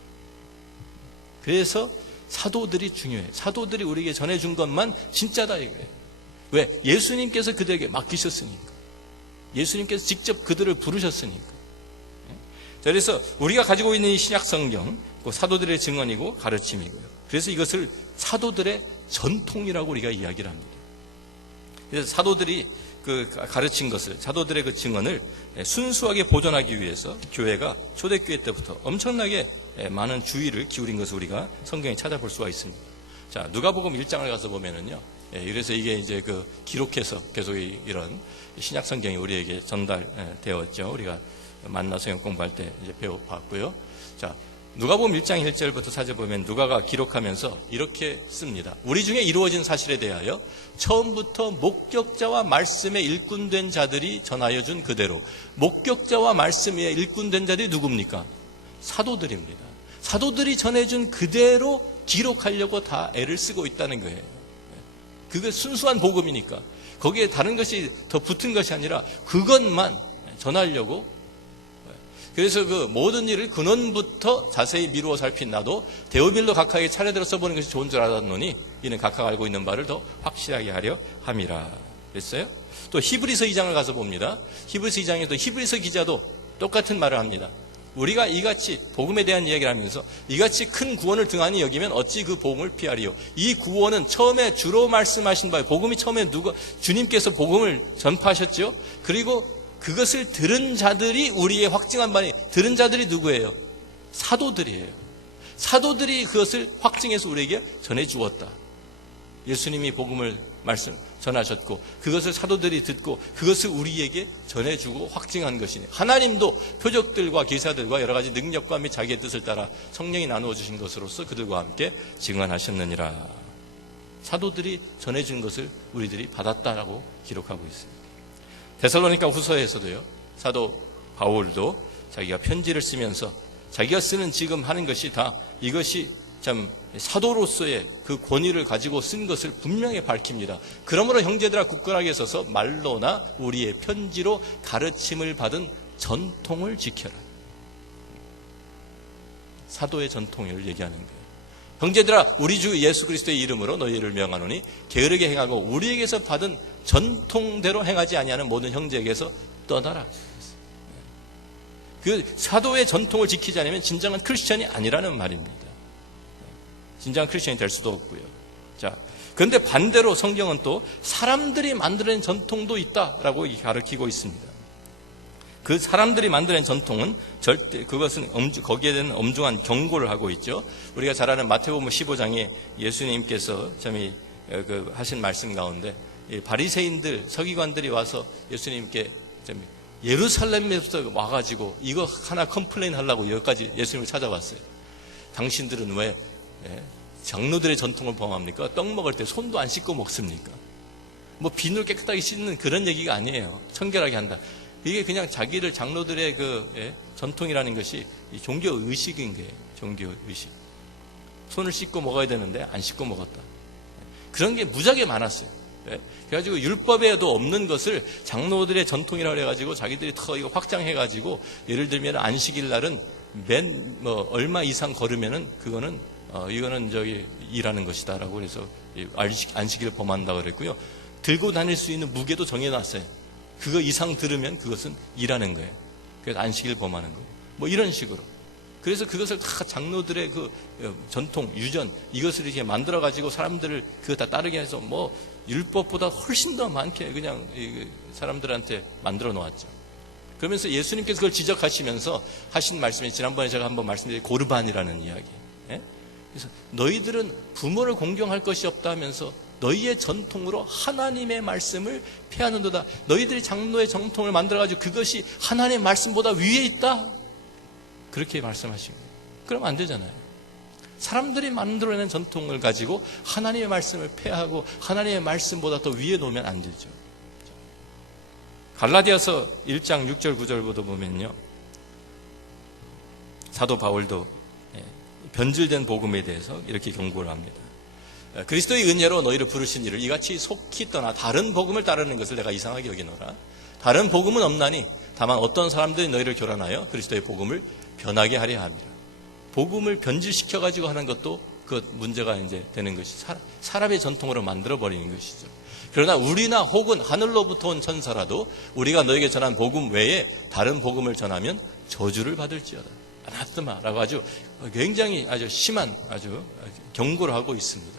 그래서 사도들이 중요해요. 사도들이 우리에게 전해준 것만 진짜다 이거예요. 왜? 예수님께서 그들에게 맡기셨으니까. 예수님께서 직접 그들을 부르셨으니까. 자, 그래서 우리가 가지고 있는 이 신약 성경, 사도들의 증언이고 가르침이고요. 그래서 이것을 사도들의 전통이라고 우리가 이야기를 합니다. 그래서 사도들이 그 가르친 것을, 사도들의 그 증언을 순수하게 보존하기 위해서 교회가 초대교회 때부터 엄청나게 많은 주의를 기울인 것을 우리가 성경에 찾아볼 수가 있습니다. 자, 누가복음 1장을 가서 보면은요, 그래서 이게 이제 기록해서 계속 이런 신약 성경이 우리에게 전달되었죠. 우리가 만나 성경 공부할 때 이제 배워봤고요. 자, 누가복음 1장 1절부터 찾아보면 누가가 기록하면서 이렇게 씁니다. 우리 중에 이루어진 사실에 대하여 처음부터 목격자와 말씀에 일꾼된 자들이 전하여 준 그대로. 목격자와 말씀에 일꾼된 자들이 누굽니까? 사도들입니다. 사도들이 전해준 그대로 기록하려고 다 애를 쓰고 있다는 거예요. 그게 순수한 복음이니까 거기에 다른 것이 더 붙은 것이 아니라 그것만 전하려고. 그래서 그 모든 일을 근원부터 자세히 미루어 살핀 나도 데오빌로 각하에게 차례대로 써보는 것이 좋은 줄 알았노니 이는 각하가 알고 있는 바를 더 확실하게 하려 함이라 그랬어요. 또 히브리서 2장을 가서 봅니다. 히브리서 2장에도 히브리서 기자도 똑같은 말을 합니다. 우리가 이같이 복음에 대한 이야기를 하면서 이같이 큰 구원을 등한히 여기면 어찌 그 복음을 피하리요. 이 구원은 처음에 주로 말씀하신 바에 복음이 처음에 주님께서 복음을 전파하셨죠. 그리고 그것을 들은 자들이 우리의 확증한 바니 들은 자들이 누구예요? 사도들이에요. 사도들이 그것을 확증해서 우리에게 전해주었다. 예수님이 복음을 전하셨고 그것을 사도들이 듣고 그것을 우리에게 전해주고 확증한 것이니 하나님도 표적들과 기사들과 여러 가지 능력과 및 자기의 뜻을 따라 성령이 나누어 주신 것으로서 그들과 함께 증언하셨느니라. 사도들이 전해준 것을 우리들이 받았다라고 기록하고 있습니다. 데살로니가 후서에서도요, 사도 바울도 자기가 편지를 쓰면서 자기가 쓰는 지금 하는 것이 다 이것이 참 사도로서의 그 권위를 가지고 쓴 것을 분명히 밝힙니다. 그러므로 형제들아 굳건하게 서서 말로나 우리의 편지로 가르침을 받은 전통을 지켜라. 사도의 전통을 얘기하는 거예요. 형제들아 우리 주 예수 그리스도의 이름으로 너희를 명하노니 게으르게 행하고 우리에게서 받은 전통대로 행하지 아니하는 모든 형제에게서 떠나라. 그 사도의 전통을 지키지 않으면 진정한 크리스천이 아니라는 말입니다. 진정한 크리스천이 될 수도 없고요. 자, 그런데 반대로 성경은 또 사람들이 만들어낸 전통도 있다라고 가르치고 있습니다. 그 사람들이 만들어낸 전통은 절대 그것은 거기에 대한 엄중한 경고를 하고 있죠. 우리가 잘 아는 마태복음 15장에 예수님께서 하신 말씀 가운데 바리새인들 서기관들이 와서 예수님께 예루살렘에서 와가지고 이거 하나 컴플레인 하려고 여기까지 예수님을 찾아왔어요. 당신들은 왜 장로들의 전통을 범합니까? 떡 먹을 때 손도 안 씻고 먹습니까? 뭐 비누를 깨끗하게 씻는 그런 얘기가 아니에요. 청결하게 한다. 이게 그냥 자기들 장로들의 전통이라는 것이 종교 의식인 거예요. 종교 의식. 손을 씻고 먹어야 되는데 안 씻고 먹었다. 그런 게 무지하게 많았어요. 그래가지고 율법에도 없는 것을 장로들의 전통이라고 해가지고 자기들이 더 이거 확장해가지고 예를 들면 안식일 날은 얼마 이상 걸으면은 이거는 일하는 것이다라고 해서 안식일을 범한다고 그랬고요. 들고 다닐 수 있는 무게도 정해놨어요. 그거 이상 들으면 그것은 일하는 거예요. 그래서 안식일 범하는 거예요. 뭐 이런 식으로. 그래서 그것을 다 장로들의 그 전통, 유전 이것을 이렇게 만들어가지고 사람들을 그거 다 따르게 해서 뭐 율법보다 훨씬 더 많게 그냥 사람들한테 만들어 놓았죠. 그러면서 예수님께서 그걸 지적하시면서 하신 말씀이 지난번에 제가 한번 말씀드린 고르반이라는 이야기. 그래서 너희들은 부모를 공경할 것이 없다 하면서 너희의 전통으로 하나님의 말씀을 폐하는도다. 너희들이 장로의 전통을 만들어가지고 그것이 하나님의 말씀보다 위에 있다. 그렇게 말씀하신 거예요. 그러면 안 되잖아요. 사람들이 만들어낸 전통을 가지고 하나님의 말씀을 폐하고 하나님의 말씀보다 더 위에 놓으면 안 되죠. 갈라디아서 1장 6절 9절보다 보면요, 사도 바울도 변질된 복음에 대해서 이렇게 경고를 합니다. 그리스도의 은혜로 너희를 부르신 이를 이같이 속히 떠나 다른 복음을 따르는 것을 내가 이상하게 여기노라. 다른 복음은 없나니 다만 어떤 사람들이 너희를 교란하여 그리스도의 복음을 변하게 하려 함이라. 복음을 변질시켜가지고 하는 것도 그 문제가 이제 되는 것이 사람의 전통으로 만들어버리는 것이죠. 그러나 우리나 혹은 하늘로부터 온 천사라도 우리가 너에게 전한 복음 외에 다른 복음을 전하면 저주를 받을지어다. 아나스마라고 아주 굉장히 아주 심한 아주 경고를 하고 있습니다.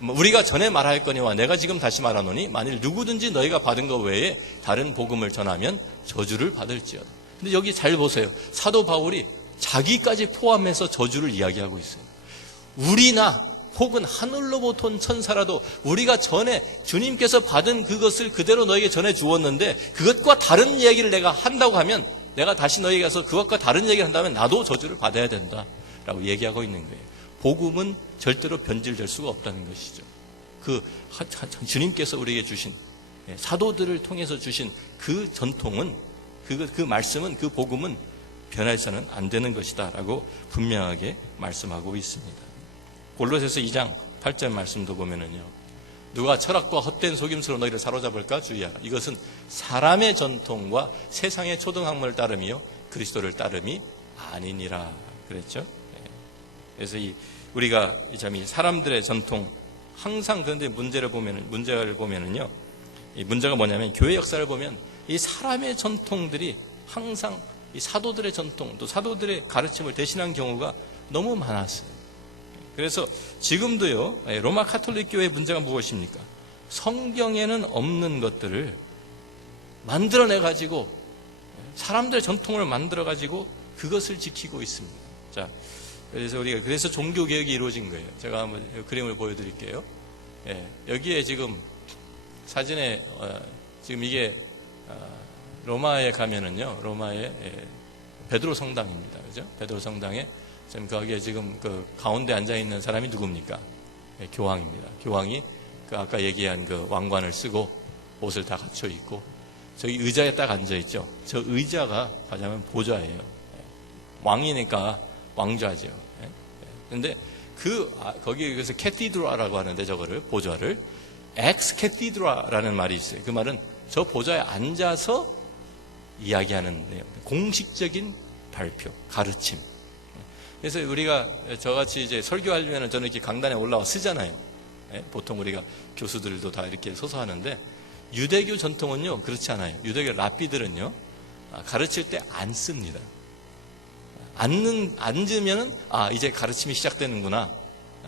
우리가 전에 말할 거니와 내가 지금 다시 말하노니 만일 누구든지 너희가 받은 것 외에 다른 복음을 전하면 저주를 받을지어다. 근데 여기 잘 보세요. 사도 바울이 자기까지 포함해서 저주를 이야기하고 있어요. 우리나 혹은 하늘로부터 온 천사라도 우리가 전에 주님께서 받은 그것을 그대로 너에게 전해 주었는데 그것과 다른 얘기를 내가 한다고 하면 내가 다시 너에게 가서 그것과 다른 얘기를 한다면 나도 저주를 받아야 된다라고 얘기하고 있는 거예요. 복음은 절대로 변질될 수가 없다는 것이죠. 주님께서 우리에게 주신 사도들을 통해서 주신 그 전통은 그 말씀은 그 복음은 변해서는 안 되는 것이다라고 분명하게 말씀하고 있습니다. 골로새서 2장 8절 말씀도 보면은요, 누가 철학과 헛된 속임수로 너희를 사로잡을까 주의하라. 이것은 사람의 전통과 세상의 초등학문을 따르며 그리스도를 따름이 아니니라 그랬죠. 예. 그래서 우리가 참 이 사람들의 전통 항상 그런데 문제를 보면은요, 이 문제가 뭐냐면 교회 역사를 보면 이 사람의 전통들이 항상 이 사도들의 전통 또 사도들의 가르침을 대신한 경우가 너무 많았어요. 그래서 지금도요, 로마 가톨릭 교회의 문제가 무엇입니까? 성경에는 없는 것들을 만들어내 가지고 사람들의 전통을 만들어 가지고 그것을 지키고 있습니다. 자, 그래서 종교 개혁이 이루어진 거예요. 제가 한번 그림을 보여드릴게요. 예, 여기에 지금 사진에 지금 이게 로마에 가면은요, 로마의 베드로 성당입니다. 그죠? 베드로 성당에 지금 거기에 지금 그 가운데 앉아 있는 사람이 누굽니까? 예, 교황입니다. 교황이 그 아까 얘기한 그 왕관을 쓰고 옷을 다 갖춰 입고 저기 의자에 딱 앉아 있죠. 저 의자가 가자면 보좌예요. 왕이니까 왕좌죠. 근데 거기에 그래서 캐티드라라고 하는데 저거를 보좌를 엑스 캐티드라라는 말이 있어요. 그 말은 저 보좌에 앉아서 이야기하는 내용, 공식적인 발표, 가르침. 그래서 우리가 저같이 이제 설교하려면 저는 이렇게 강단에 올라와 쓰잖아요. 보통 우리가 교수들도 다 이렇게 서서 하는데 유대교 전통은요 그렇지 않아요. 유대교 랍비들은요 가르칠 때 안 씁니다. 앉으면은 이제 가르침이 시작되는구나.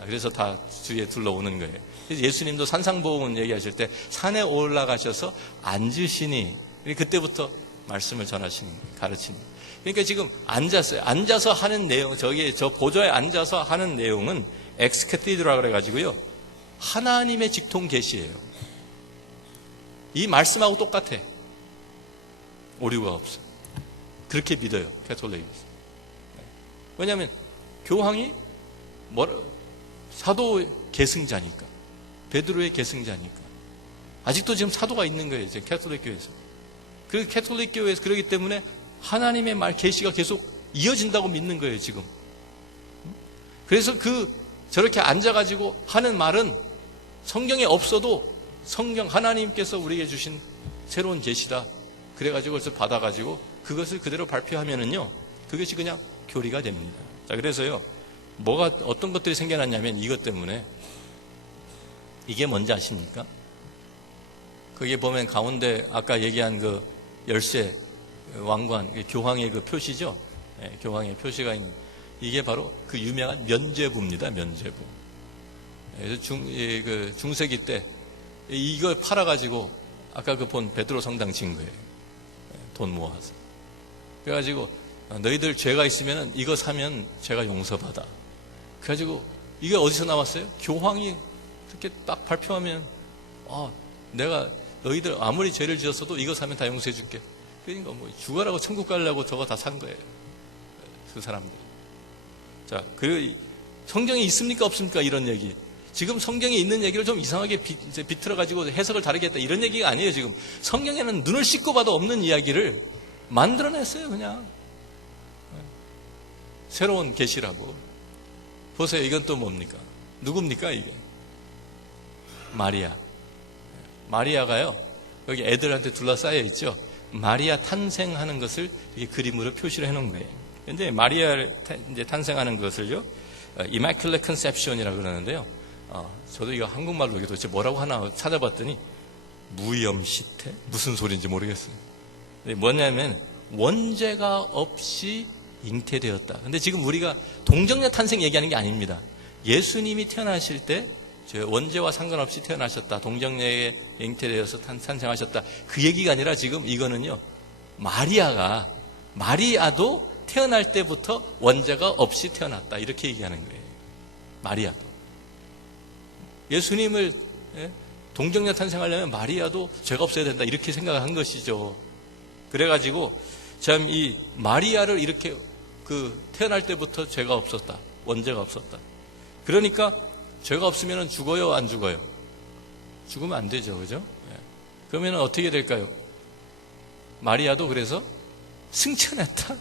그래서 다 주위에 둘러오는 거예요. 그래서 예수님도 산상보훈 얘기하실 때 산에 올라가셔서 앉으시니 그때부터 말씀을 전하시는 거예요. 가르치는 거예요. 그러니까 지금 앉아서 하는 내용, 저 보좌에 앉아서 하는 내용은 엑스캐티드라 그래가지고요 하나님의 직통 계시예요. 이 말씀하고 똑같아. 오류가 없어. 그렇게 믿어요. 캐톨릭에서. 왜냐하면 교황이 사도 계승자니까, 베드로의 계승자니까. 아직도 지금 사도가 있는 거예요. 지금 캐톨릭 교회에서. 그 캐톨릭 교회에서 그러기 때문에 하나님의 말 계시가 계속 이어진다고 믿는 거예요. 지금. 그래서 저렇게 앉아가지고 하는 말은 성경에 없어도 성경 하나님께서 우리에게 주신 새로운 계시다. 그래가지고 그것을 받아가지고 그것을 그대로 발표하면은요, 그것이 그냥 교리가 됩니다. 자, 그래서요, 어떤 것들이 생겨났냐면 이것 때문에 이게 뭔지 아십니까? 거기에 보면 가운데 아까 얘기한 그 열쇠, 왕관, 교황의 그 표시죠? 네, 교황의 표시가 있는 이게 바로 그 유명한 면죄부입니다. 면죄부. 그래서 중세기 때 이걸 팔아가지고 아까 그 본 베드로 성당 진 거예요. 돈 모아서. 그래가지고 너희들 죄가 있으면 이거 사면 죄가 용서받아. 그래가지고 이게 어디서 나왔어요? 교황이 그렇게 딱 발표하면 내가 너희들 아무리 죄를 지었어도 이거 사면 다 용서해 줄게. 그러니까 뭐 죽어라고 천국 가려고 저거 다 산 거예요. 그 사람들. 자, 성경에 있습니까 없습니까? 이런 얘기. 지금 성경에 있는 얘기를 좀 이상하게 비틀어가지고 해석을 다르게 했다. 이런 얘기가 아니에요, 지금. 성경에는 눈을 씻고 봐도 없는 이야기를 만들어냈어요, 그냥. 새로운 계시라고. 보세요, 이건 또 뭡니까? 누굽니까, 이게? 마리아. 마리아가요, 여기 애들한테 둘러싸여 있죠? 마리아 탄생하는 것을 이렇게 그림으로 표시를 해놓은 거예요. 근데 마리아를 이제 탄생하는 것을요, Immaculate Conception이라고 그러는데요. 저도 이거 한국말로 이게 도대체 뭐라고 하나 찾아봤더니 무염시태? 무슨 소리인지 모르겠어요. 뭐냐면 원죄가 없이 잉태되었다. 근데 지금 우리가 동정녀 탄생 얘기하는 게 아닙니다. 예수님이 태어나실 때 원죄와 상관없이 태어나셨다. 동정녀에 잉태되어서 탄생하셨다. 그 얘기가 아니라 지금 이거는요, 마리아도 태어날 때부터 원죄가 없이 태어났다. 이렇게 얘기하는 거예요. 마리아도. 예수님을 동정녀 탄생하려면 마리아도 죄가 없어야 된다. 이렇게 생각한 것이죠. 그래가지고 참 이 마리아를 이렇게 태어날 때부터 죄가 없었다. 원죄가 없었다. 그러니까 죄가 없으면 죽어요, 안 죽어요? 죽으면 안 되죠, 그죠? 그러면 어떻게 될까요? 마리아도 그래서 승천했다.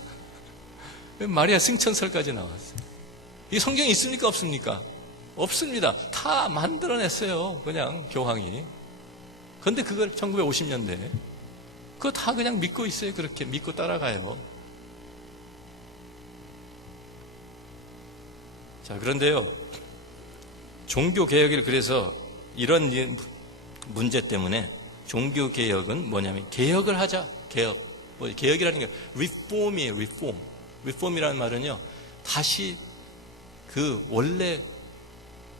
마리아 승천설까지 나왔어요. 이 성경에 있습니까, 없습니까? 없습니다. 다 만들어냈어요, 그냥 교황이. 그런데 그걸 1950년대에 그거 다 그냥 믿고 있어요. 그렇게 믿고 따라가요. 자, 그런데요, 종교개혁을 그래서 이런 문제 때문에 종교개혁은 뭐냐면 개혁을 하자. 개혁. 뭐 개혁이라는 게 리폼이에요. 리폼. 리폼이라는 말은요, 다시 그 원래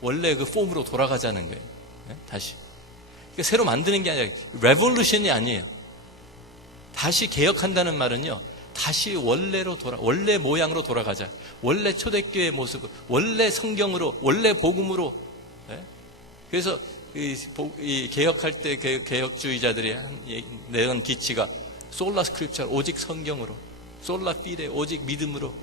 그 폼으로 돌아가자는 거예요. 네? 다시. 그러니까 새로 만드는 게 아니라 레볼루션이 아니에요. 다시 개혁한다는 말은요, 다시 원래 모양으로 돌아가자. 원래 초대교회의 모습, 원래 성경으로, 원래 복음으로. 네? 그래서 이 개혁할 때 개혁주의자들이 내건 기치가 솔라 스크립처, 오직 성경으로, 솔라 피데, 오직 믿음으로,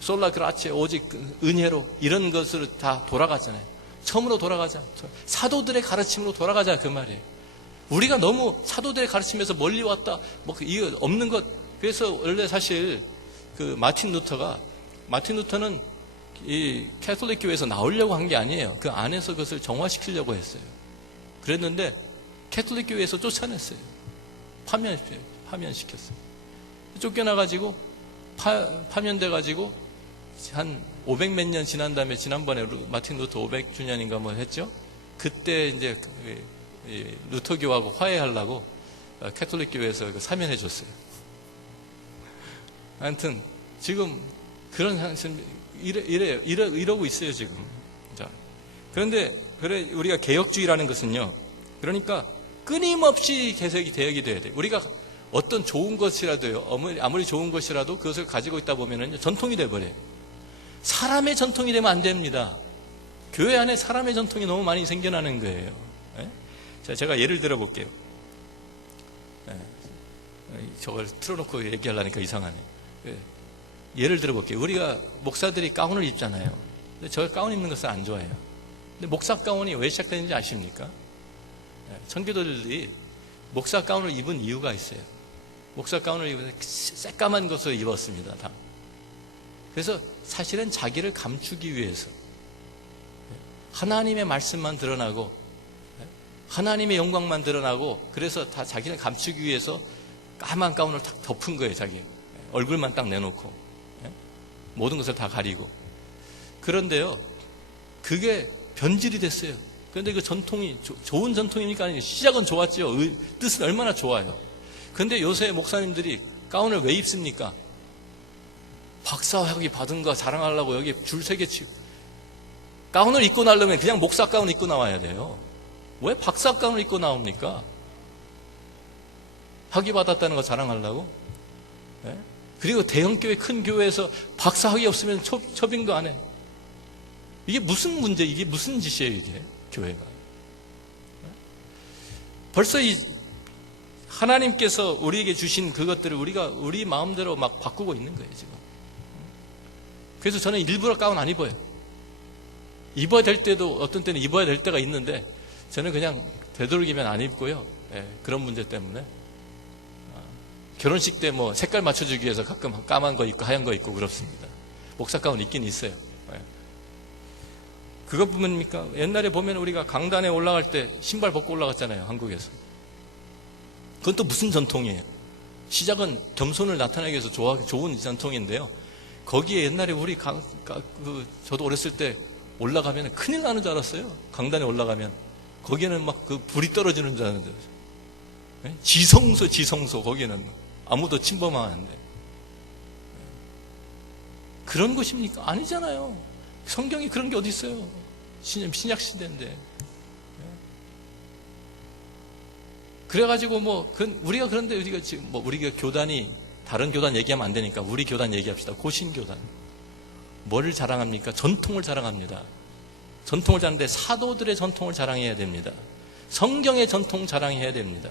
솔라 그라체, 오직 은혜로, 이런 것으로 다 돌아가잖아요. 처음으로 돌아가자. 사도들의 가르침으로 돌아가자, 그 말이에요. 우리가 너무 사도들의 가르침에서 멀리 왔다, 뭐 이거 없는 것. 그래서 원래 사실 그 마틴 루터는 이 캐톨릭 교회에서 나오려고 한 게 아니에요. 그 안에서 그것을 정화시키려고 했어요. 그랬는데 캐톨릭 교회에서 쫓아냈어요. 파면시켰어요. 쫓겨나가지고 파면돼가지고 한 500몇 년 지난 다음에 지난번에 마틴 루터 500주년인가 뭐 했죠. 그때 이제 루터교하고 화해하려고 캐톨릭 교회에서 사면해 줬어요. 하여튼 지금 그런 이러고 있어요 지금. 자, 그런데 우리가 개혁주의라는 것은요, 그러니까 끊임없이 개혁이 돼야 돼. 우리가 어떤 좋은 것이라도요, 아무리 좋은 것이라도 그것을 가지고 있다 보면은 전통이 돼버려요. 사람의 전통이 되면 안 됩니다. 교회 안에 사람의 전통이 너무 많이 생겨나는 거예요. 네? 자, 제가 예를 들어 볼게요. 네. 저걸 틀어놓고 얘기하려니까 이상하네. 네. 예를 들어 볼게요. 우리가 목사들이 가운을 입잖아요. 근데 저 가운 입는 것을 안 좋아해요. 근데 목사 가운이 왜 시작되는지 아십니까? 네. 청교도들이 목사 가운을 입은 이유가 있어요. 목사 가운을 입어서 새까만 것을 입었습니다. 다. 그래서 사실은 자기를 감추기 위해서 하나님의 말씀만 드러나고 하나님의 영광만 드러나고, 그래서 다 자기를 감추기 위해서 까만 가운을 딱 덮은 거예요. 자기 얼굴만 딱 내놓고 모든 것을 다 가리고. 그런데요, 그게 변질이 됐어요. 그런데 그 전통이 좋은 전통이니까 아니에요. 시작은 좋았죠. 뜻은 얼마나 좋아요. 그런데 요새 목사님들이 가운을 왜 입습니까? 박사학위 받은 거 자랑하려고 여기 줄 3개 치고. 가운을 입고 나려면 그냥 목사 가운 입고 나와야 돼요. 왜 박사 가운을 입고 나옵니까? 학위 받았다는 거 자랑하려고? 네? 그리고 대형교회, 큰 교회에서 박사 학위 없으면 초빙도 안 해. 이게 무슨 문제, 이게 무슨 짓이에요, 이게, 교회가. 벌써 하나님께서 우리에게 주신 그것들을 우리가 우리 마음대로 막 바꾸고 있는 거예요, 지금. 그래서 저는 일부러 가운 안 입어요. 입어야 될 때도, 어떤 때는 입어야 될 때가 있는데, 저는 그냥 되도록이면 안 입고요. 예, 그런 문제 때문에. 결혼식 때 뭐 색깔 맞춰주기 위해서 가끔 까만 거 입고 하얀 거 입고 그렇습니다. 목사 가운 있긴 있어요. 예. 그것뿐입니까? 옛날에 보면 우리가 강단에 올라갈 때 신발 벗고 올라갔잖아요, 한국에서. 그건 또 무슨 전통이에요? 시작은 겸손을 나타내기 위해서 좋은 전통인데요. 거기에 옛날에 우리 저도 어렸을 때 올라가면 큰일 나는 줄 알았어요. 강단에 올라가면. 거기에는 막 그 불이 떨어지는 줄 알았는데. 네? 지성소, 거기는. 아무도 침범하면 안 돼. 그런 것입니까? 아니잖아요. 성경이 그런 게 어디 있어요? 신약 시대인데. 그래가지고 우리가 그런데 우리가 지금 우리가 교단이 다른 교단 얘기하면 안 되니까 우리 교단 얘기합시다. 고신교단. 뭐를 자랑합니까? 전통을 자랑합니다. 전통을 자랑하는데 사도들의 전통을 자랑해야 됩니다. 성경의 전통 자랑해야 됩니다.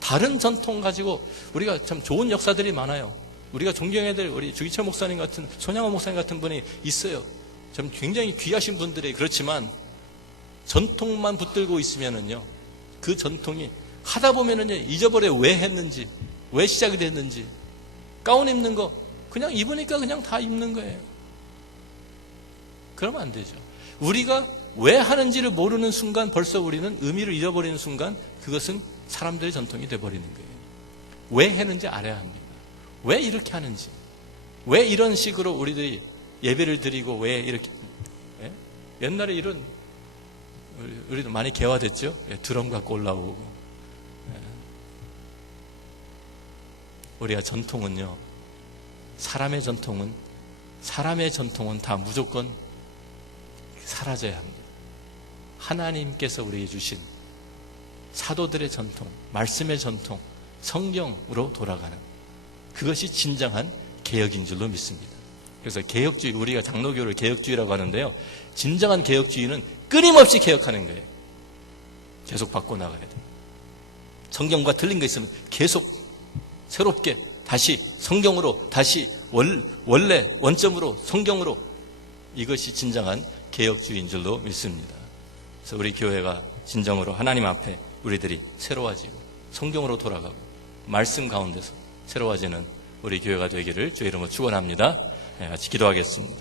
다른 전통 가지고 우리가 참 좋은 역사들이 많아요. 우리가 존경해야 될 우리 주기철 목사님 같은, 손양호 목사님 같은 분이 있어요. 참 굉장히 귀하신 분들이. 그렇지만 전통만 붙들고 있으면은요, 그 전통이 하다 보면은요, 잊어버려요. 왜 했는지, 왜 시작이 됐는지. 가운 입는 거 그냥 입으니까 그냥 다 입는 거예요. 그러면 안 되죠. 우리가 왜 하는지를 모르는 순간 벌써 우리는 의미를 잃어버리는 순간 그것은 사람들의 전통이 돼버리는 거예요. 왜 했는지 알아야 합니다. 왜 이렇게 하는지, 왜 이런 식으로 우리들이 예배를 드리고 왜 이렇게 옛날에 이런 우리도 많이 개화됐죠. 드럼 갖고 올라오고 우리가 전통은요. 사람의 전통은 다 무조건 사라져야 합니다. 하나님께서 우리에게 주신 사도들의 전통, 말씀의 전통, 성경으로 돌아가는 그것이 진정한 개혁인 줄로 믿습니다. 그래서 개혁주의, 우리가 장로교를 개혁주의라고 하는데요. 진정한 개혁주의는 끊임없이 개혁하는 거예요. 계속 바꿔나가야 돼요. 성경과 틀린 거 있으면 계속 새롭게 다시 성경으로, 다시 원래 원점으로 성경으로, 이것이 진정한 개혁주의인 줄로 믿습니다. 그래서 우리 교회가 진정으로 하나님 앞에 우리들이 새로워지고 성경으로 돌아가고 말씀 가운데서 새로워지는 우리 교회가 되기를 주의 이름으로 축원합니다. 같이 기도하겠습니다.